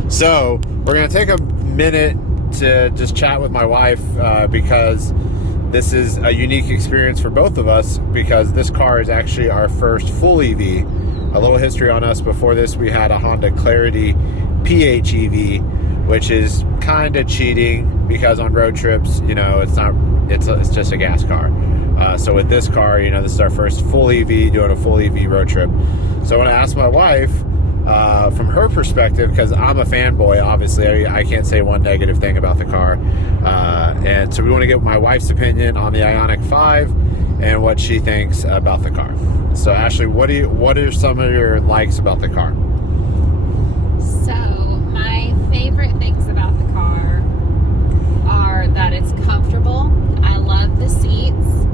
So we're going to take a minute to just chat with my wife because this is a unique experience for both of us, because this car is actually our first full EV. A little history on us: before this, we had a Honda Clarity PHEV, which is kind of cheating because on road trips, it's just a gas car. So with this car, this is our first full EV, doing a full EV road trip. So when I asked my wife, from her perspective, because I'm a fanboy, obviously, I can't say one negative thing about the car. And so we want to get my wife's opinion on the Ioniq 5 and what she thinks about the car. So Ashley, what are some of your likes about the car? So my favorite things about the car are that it's comfortable. I love the seats.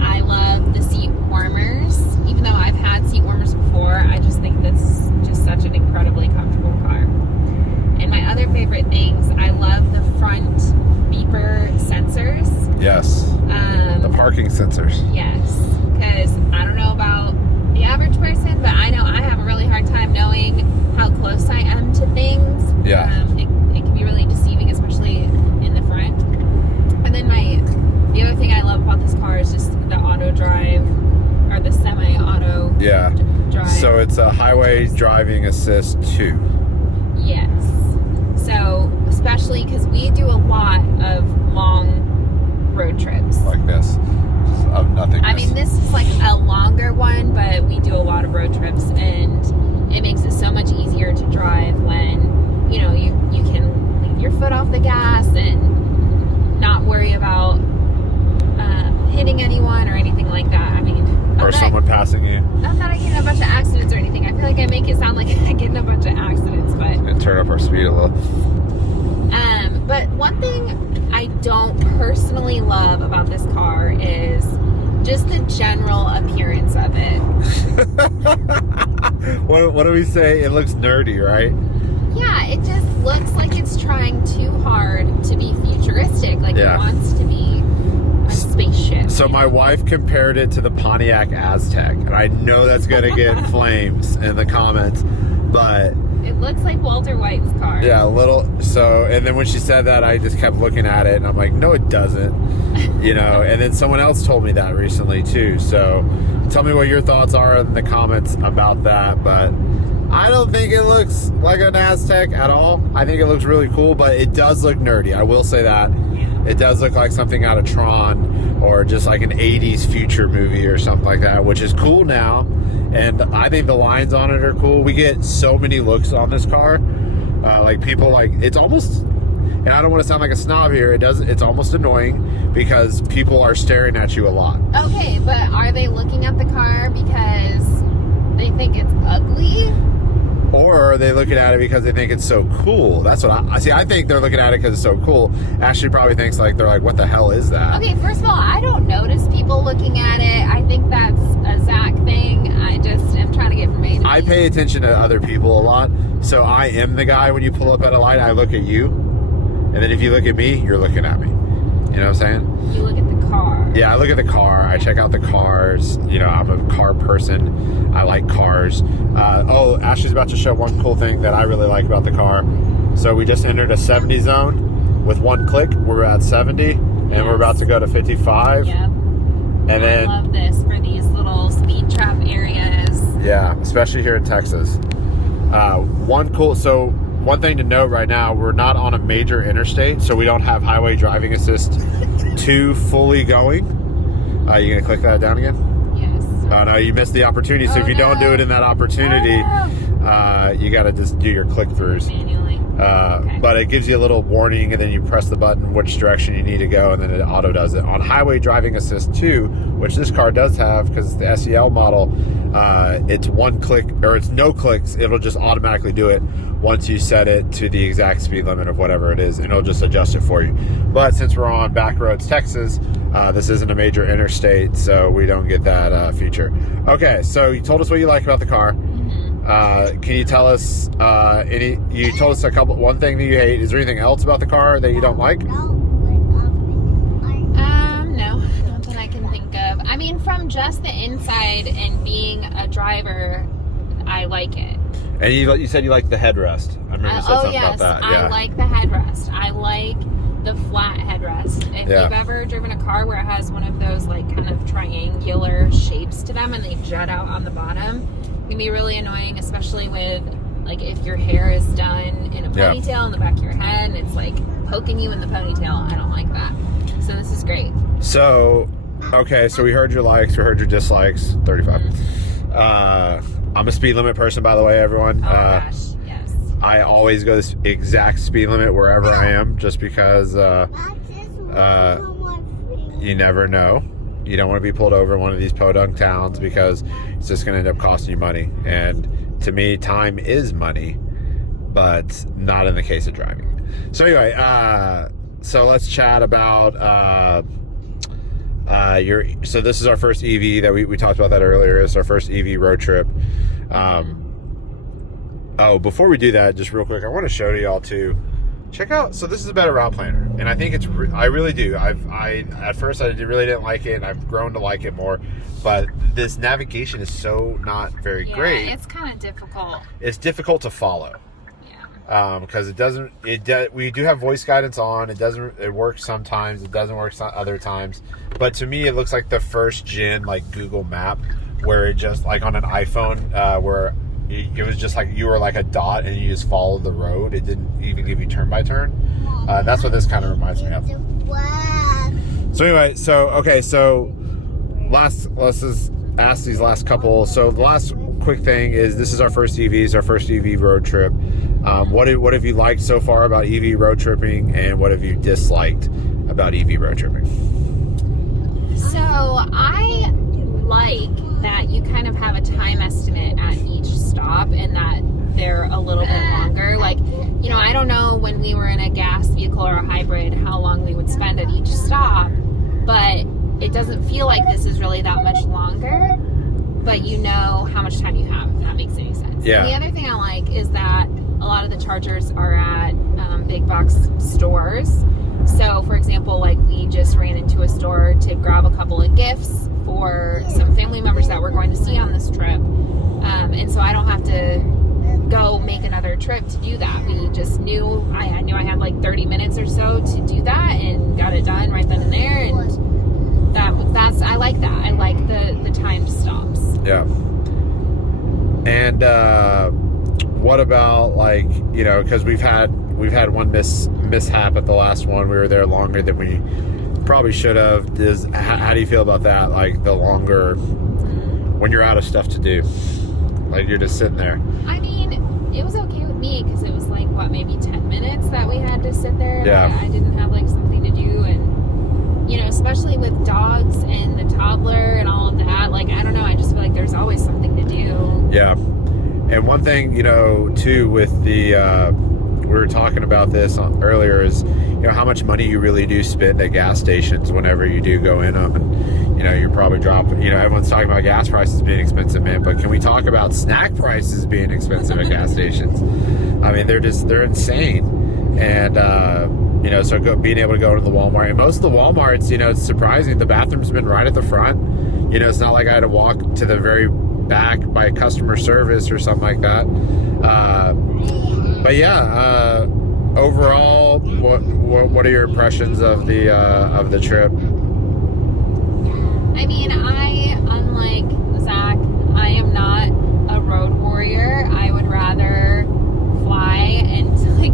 I love the seat warmers. Even though I've had seat warmers before, I just think this is just such an incredibly comfortable car. And my other favorite things, I love the front beeper sensors. Yes. The parking sensors. Yes. Because I don't know about the average person, but I know I have a really hard time knowing how close I am to things. Yeah. It can be really deceiving, especially in the front. And then the other thing I love about this car is just the auto drive, or the semi-auto drive. So it's a highway driving assist 2. Yes. So, especially because we do a lot of long road trips. Like this. Of nothingness. I mean, this is like a longer one, but we do a lot of road trips, and it makes it so much easier to drive when, you know, you can leave your foot off the gas and not worry about hitting anyone or anything like that. I mean, or someone passing you. Not that I get in a bunch of accidents or anything. I feel like I make it sound like I get in a bunch of accidents, but And turn up our speed a little. but one thing I don't personally love about this car is just the general appearance of it. What do we say? It looks nerdy, right? Yeah, it just looks like it's trying too hard to be futuristic. Like it wants to be a spaceship. So my wife compared it to the Pontiac Aztec, and I know that's gonna get flames in the comments, but it looks like Walter White's car. yeah, a little. So, and then when she said that, I just kept looking at it, and I'm like, no, it doesn't. You know. And then someone else told me that recently too. So, tell me what your thoughts are in the comments about that. But I don't think it looks like an Aztec at all. I think it looks really cool, but it does look nerdy. I will say that. It does look like something out of Tron or just like an 80s future movie or something like that, which is cool now. And I think the lines on it are cool. We get so many looks on this car. Like people like, it's almost, and I don't want to sound like a snob here, it's almost annoying because people are staring at you a lot. Okay, but are they looking at the car because they think it's ugly? Or are they looking at it because they think it's so cool? That's what I see. I think they're looking at it because it's so cool. Ashley probably thinks like, they're like, what the hell is that? Okay, first of all, I don't notice people looking at it. I think that's a Zach thing. I just am trying to get from A to B. I pay attention to other people a lot. So I am the guy when you pull up at a light, I look at you. And then if you look at me, you're looking at me. You know what I'm saying? You look at the car. Yeah, I look at the car. I check out the cars. You know, I'm a car person. I like cars. Ashley's about to show one cool thing that I really like about the car. So we just entered a 70 zone. With one click, we're at 70. And we're about to go to 55. Yep. And then, I love this for these little speed trap areas. Yeah, especially here in Texas. One thing to note right now, we're not on a major interstate, so we don't have highway driving assist 2 fully going. You gonna click that down again? Yes. Oh no, you missed the opportunity. So if you don't do it in that opportunity, you gotta just do your click throughs. Manually. Okay. But it gives you a little warning, and then you press the button which direction you need to go, and then it auto does it. On highway driving assist 2, which this car does have because it's the SEL model, it's one click, or it's no clicks. It'll just automatically do it once you set it to the exact speed limit of whatever it is, and it'll just adjust it for you. But since we're on back roads, Texas, this isn't a major interstate, so we don't get that feature. Okay, so you told us what you like about the car. Can you tell us you told us one thing that you hate. Is there anything else about the car that you don't like? No, not that I can think of. I mean, from just the inside and being a driver, I like it. And you said you like the headrest. I remember you said something about that. Yeah. I like the headrest. I like the flat headrest. If you've ever driven a car where it has one of those like kind of triangular shapes to them and they jut out on the bottom, it can be really annoying, especially with like if your hair is done in a ponytail in the back of your head and it's like poking you in the ponytail. I don't like that. So this is great. So, okay, so we heard your likes, we heard your dislikes, 35. I'm a speed limit person, by the way, everyone. Oh gosh, yes. I always go this exact speed limit wherever I am, just because you never know. You don't want to be pulled over in one of these podunk towns because it's just going to end up costing you money. And to me, time is money, but not in the case of driving. So anyway, so let's chat about so this is our first EV that we talked about that earlier. It's our first EV road trip. Before we do that, just real quick, I want to show y'all too. Check out, so this is a better route planner, and I think it's I really do. At first I really didn't like it, and I've grown to like it more, but this navigation is so not very great. It's kind of difficult. It's difficult to follow. Because we do have voice guidance on. It works sometimes, it doesn't work other times, but to me it looks like the first gen like Google Map, where it just like on an iPhone, where it was just like you were like a dot and you just followed the road. It didn't even give you turn by turn. That's what this kind of reminds me of. So anyway, let's just ask these last couple. So the last quick thing is, this is our first EV, it's our first EV road trip. What have you liked so far about EV road tripping, and what have you disliked about EV road tripping? So I like that you kind of have a time estimate at each stop, and that they're a little bit longer. Like, I don't know when we were in a gas vehicle or a hybrid how long we would spend at each stop, but it doesn't feel like this is really that much longer, but you know how much time you have, if that makes any sense. Yeah. And the other thing I like is that a lot of the chargers are at big box stores. So, for example, like we just ran into a store to grab a couple of gifts for some family members that we're going to see on this trip. And so I don't have to go make another trip to do that. We just knew I had like 30 minutes or so to do that, and got it done right then and there. And I like that. I like the timed stops. Yeah. And what about, like, because we've had one mishap at the last one. We were there longer than we probably should have. How do you feel about that? Like, the longer, when you're out of stuff to do, like you're just sitting there. I mean, it was okay with me because it was like, maybe 10 minutes that we had to sit there. Yeah. I didn't have like something to do, and especially with dogs and the toddler and all of that, like, I don't know, I just feel like there's always something to do. Yeah. And one thing, too, with the we were talking about this earlier, is how much money you really do spend at gas stations whenever you do go in them. And you're probably dropping, everyone's talking about gas prices being expensive, man, but can we talk about snack prices being expensive at gas stations? I mean, they're insane. And so being able to go to the Walmart, and most of the Walmarts, it's surprising, the bathroom's been right at the front. It's not like I had to walk to the very back by customer service or something like that. But yeah, overall, what are your impressions of the trip? I mean, unlike Zach, I am not a road warrior. I would rather fly and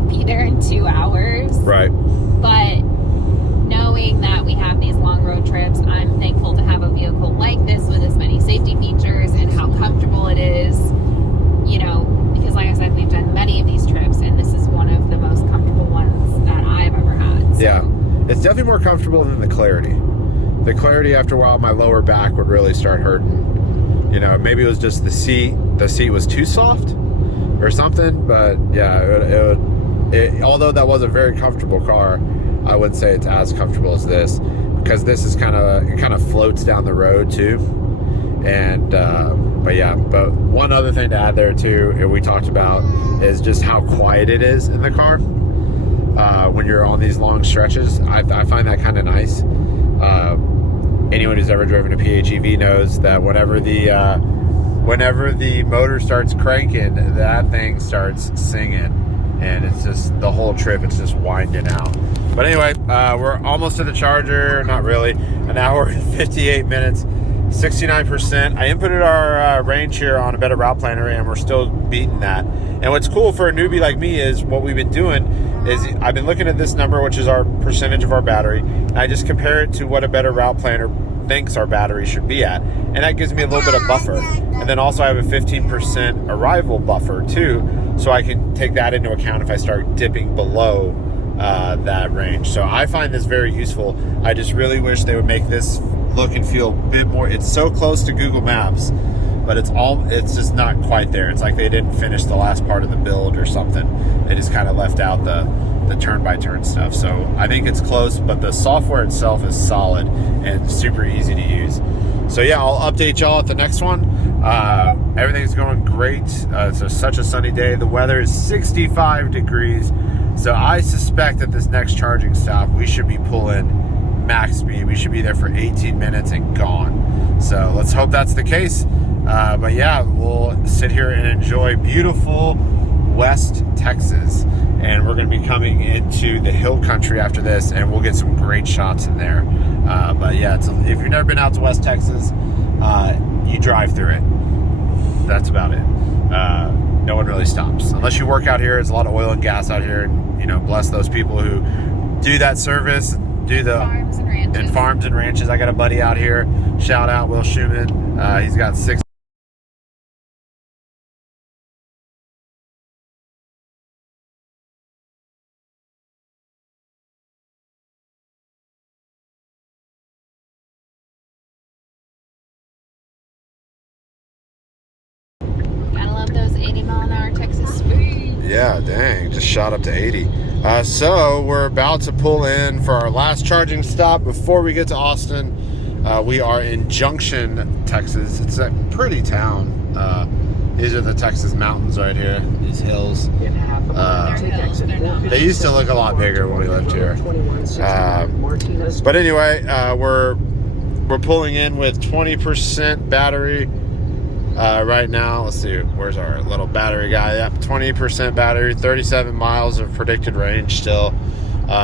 be there in 2 hours. Right. But knowing that we have these long road trips, I'm thankful to have a vehicle like this with as many safety features and how comfortable it is. Because like I said, we've done many of these trips, and this is one of the most comfortable ones that I've ever had. So. Yeah, it's definitely more comfortable than the Clarity. The Clarity, after a while, my lower back would really start hurting. Maybe it was just the seat. The seat was too soft or something. But yeah, although that was a very comfortable car, I wouldn't say it's as comfortable as this, because this is kind of floats down the road too. And but one other thing to add there too, we talked about, is just how quiet it is in the car when you're on these long stretches. I find that kind of nice. Anyone who's ever driven a PHEV knows that whenever the motor starts cranking, that thing starts singing, and it's just the whole trip, it's just winding out. But anyway, we're almost to the charger. Not really. An hour and 58 minutes, 69%. I inputted our range here on a better route planner, and we're still beating that. And what's cool for a newbie like me is what we've been doing is I've been looking at this number, which is our percentage of our battery, and I just compare it to what a better route planner thinks our battery should be at. And that gives me a little bit of buffer. And then also I have a 15% arrival buffer too, so I can take that into account if I start dipping below that range. So I find this very useful. I just really wish they would make this look and feel a bit more. It's so close to Google Maps, but it's just not quite there. It's like they didn't finish the last part of the build or something. They just kind of left out the turn-by-turn stuff. So I think it's close, but the software itself is solid and super easy to use. So yeah, I'll update y'all at the next one. Everything's going great. It's such a sunny day. The weather is 65 degrees. So I suspect that this next charging stop, we should be pulling max speed. We should be there for 18 minutes and gone. So let's hope that's the case. But yeah, we'll sit here and enjoy beautiful West Texas. And we're going to be coming into the hill country after this, and we'll get some great shots in there. But yeah, if you've never been out to West Texas, you drive through it. That's about it. No one really stops. Unless you work out here, there's a lot of oil and gas out here. And, you know, bless those people who do that service, do the Farms and ranches. and farms and ranches. I got a buddy out here. Shout out Will Schumann. He's got 6. Gotta love those 80-mile-an-hour Texas speeds. Yeah, dang, just shot up to 80. So we're about to pull in for our last charging stop before we get to Austin. We are in Junction, Texas. It's a pretty town. These are the Texas mountains right here, these hills. They used to look a lot bigger when we lived here. But anyway, we're pulling in with 20% battery. Right now, let's see, where's our little battery guy? Yep, 20% battery, 37 miles of predicted range still.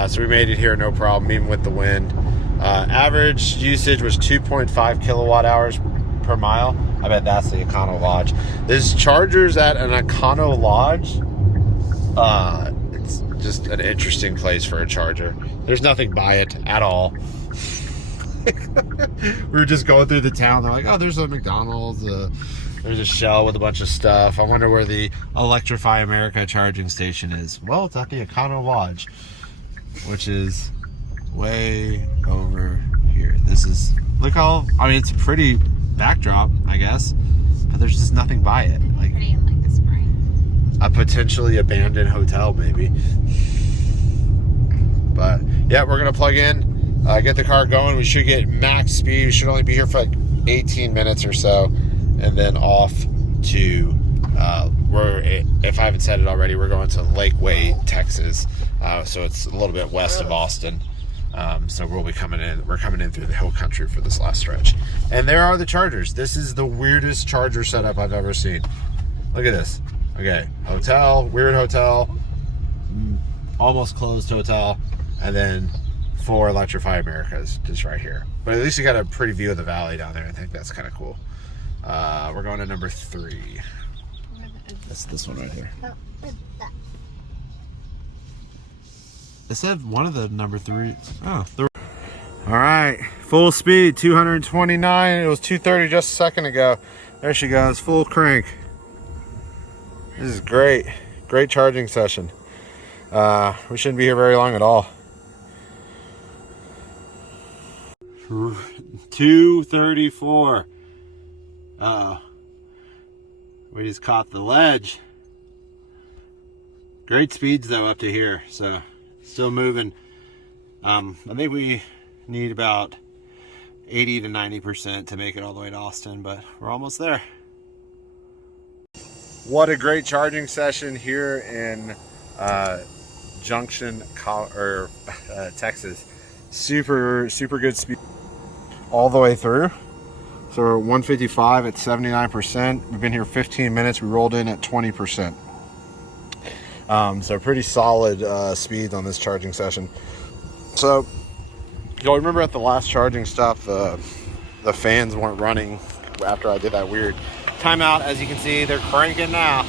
So we made it here no problem, even with the wind. Average usage was 2.5 kilowatt hours per mile. I bet that's the Econo Lodge. There's chargers at an Econo Lodge. It's just an interesting place for a charger. There's nothing by it at all. We were just going through the town. They're like, oh, there's a McDonald's. There's a Shell with a bunch of stuff. I wonder where the Electrify America charging station is. Well, it's at the Econo Lodge, which is way over here. This is, look how, I mean, it's a pretty backdrop, I guess, but there's just nothing by it. Like, Pretty in like the spring. a potentially abandoned hotel, maybe. But yeah, we're gonna plug in, get the car going. We should get max speed. We should only be here for like 18 minutes or so, and then off to if I haven't said it already, we're going to Lakeway, Texas. So it's a little bit west of Austin. So we'll be coming in. We're coming in through the hill country for this last stretch. And there are the chargers. This is the weirdest charger setup I've ever seen. Look at this. Okay, hotel, weird hotel, almost closed hotel, and then 4 Electrify Americas just right here. But at least you got a pretty view of the valley down there. I think that's kind of cool. We're going to number 3. That's this one right here. It said one of the number 3. Oh, all right, full speed, 229. It was 230 just a second ago. There she goes, full crank. This is great. Great charging session. We shouldn't be here very long at all. 234. We just caught the ledge. Great speeds though up to here, so still moving. I think we need about 80 to 90% to make it all the way to Austin, but we're almost there. What a great charging session here in Junction, Texas. Super good speed all the way through. So we're at 155 at 79%. We've been here 15 minutes. We rolled in at 20%. So pretty solid speeds on this charging session. So you'll remember at the last charging stop, the fans weren't running after I did that weird timeout. As you can see, they're cranking now.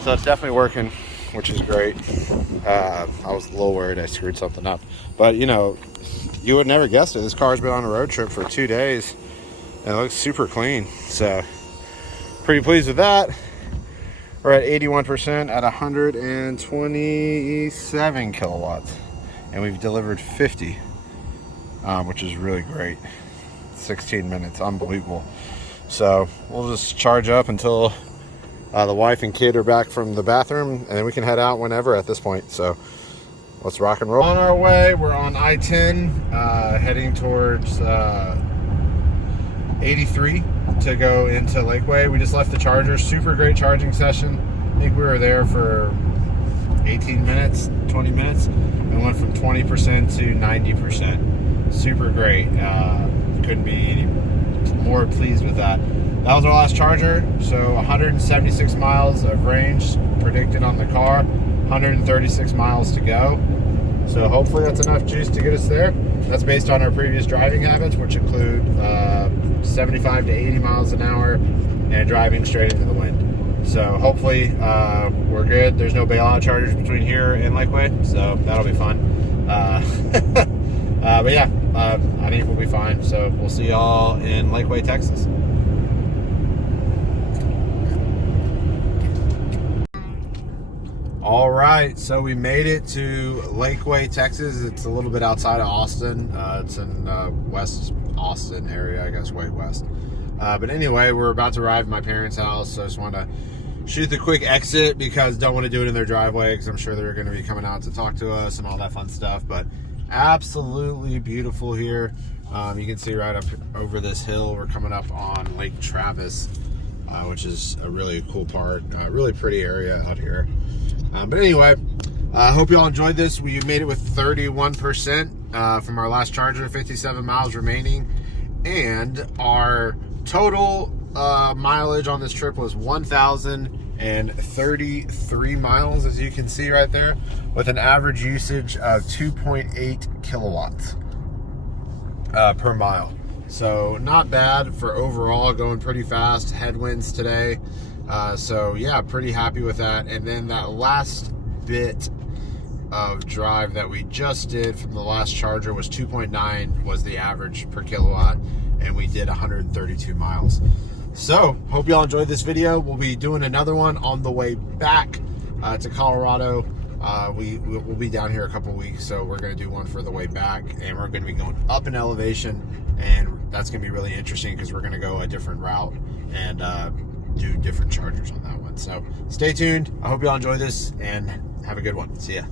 So it's definitely working, which is great. I was a little worried I screwed something up. But you you would never guess it. This car's been on a road trip for 2 days and it looks super clean. So pretty pleased with that. We're at 81% at 127 kilowatts, and we've delivered 50, which is really great. 16 minutes, unbelievable. So we'll just charge up until the wife and kid are back from the bathroom, and then we can head out whenever at this point. So let's rock and roll. On our way, we're on I-10, heading towards 83 to go into Lakeway. We just left the charger. Super great charging session. I think we were there for 18 minutes, 20 minutes, and went from 20% to 90%. Super great. Couldn't be any more pleased with that. That was our last charger. So 176 miles of range predicted on the car, 136 miles to go. So hopefully that's enough juice to get us there. That's based on our previous driving habits, which include 75 to 80 miles an hour and driving straight into the wind. So hopefully we're good. There's no bailout chargers between here and Lakeway, so that'll be fun. But yeah, I think we'll be fine. So we'll see y'all in Lakeway, Texas. All right, so we made it to Lakeway, Texas. It's a little bit outside of Austin. It's in West Austin area, I guess, way west. But anyway, we're about to arrive at my parents' house, so I just want to shoot the quick exit because don't want to do it in their driveway because I'm sure they're going to be coming out to talk to us and all that fun stuff. But absolutely beautiful here. You can see right up over this hill, we're coming up on Lake Travis, which is a really cool part. Really pretty area out here. But anyway, I hope you all enjoyed this. We made it with 31% from our last charger, 57 miles remaining. And our total mileage on this trip was 1,033 miles, as you can see right there, with an average usage of 2.8 kilowatts per mile. So not bad for overall, going pretty fast. Headwinds today. So yeah, pretty happy with that. And then that last bit of drive that we just did from the last charger was 2.9 was the average per kilowatt, and we did 132 miles. So hope y'all enjoyed this video. We'll be doing another one on the way back to Colorado. We'll be down here a couple weeks, so we're going to do one for the way back, and we're going to be going up in elevation, and that's going to be really interesting because we're going to go a different route and do different chargers on that one. So stay tuned. I hope y'all enjoy this and have a good one. See ya.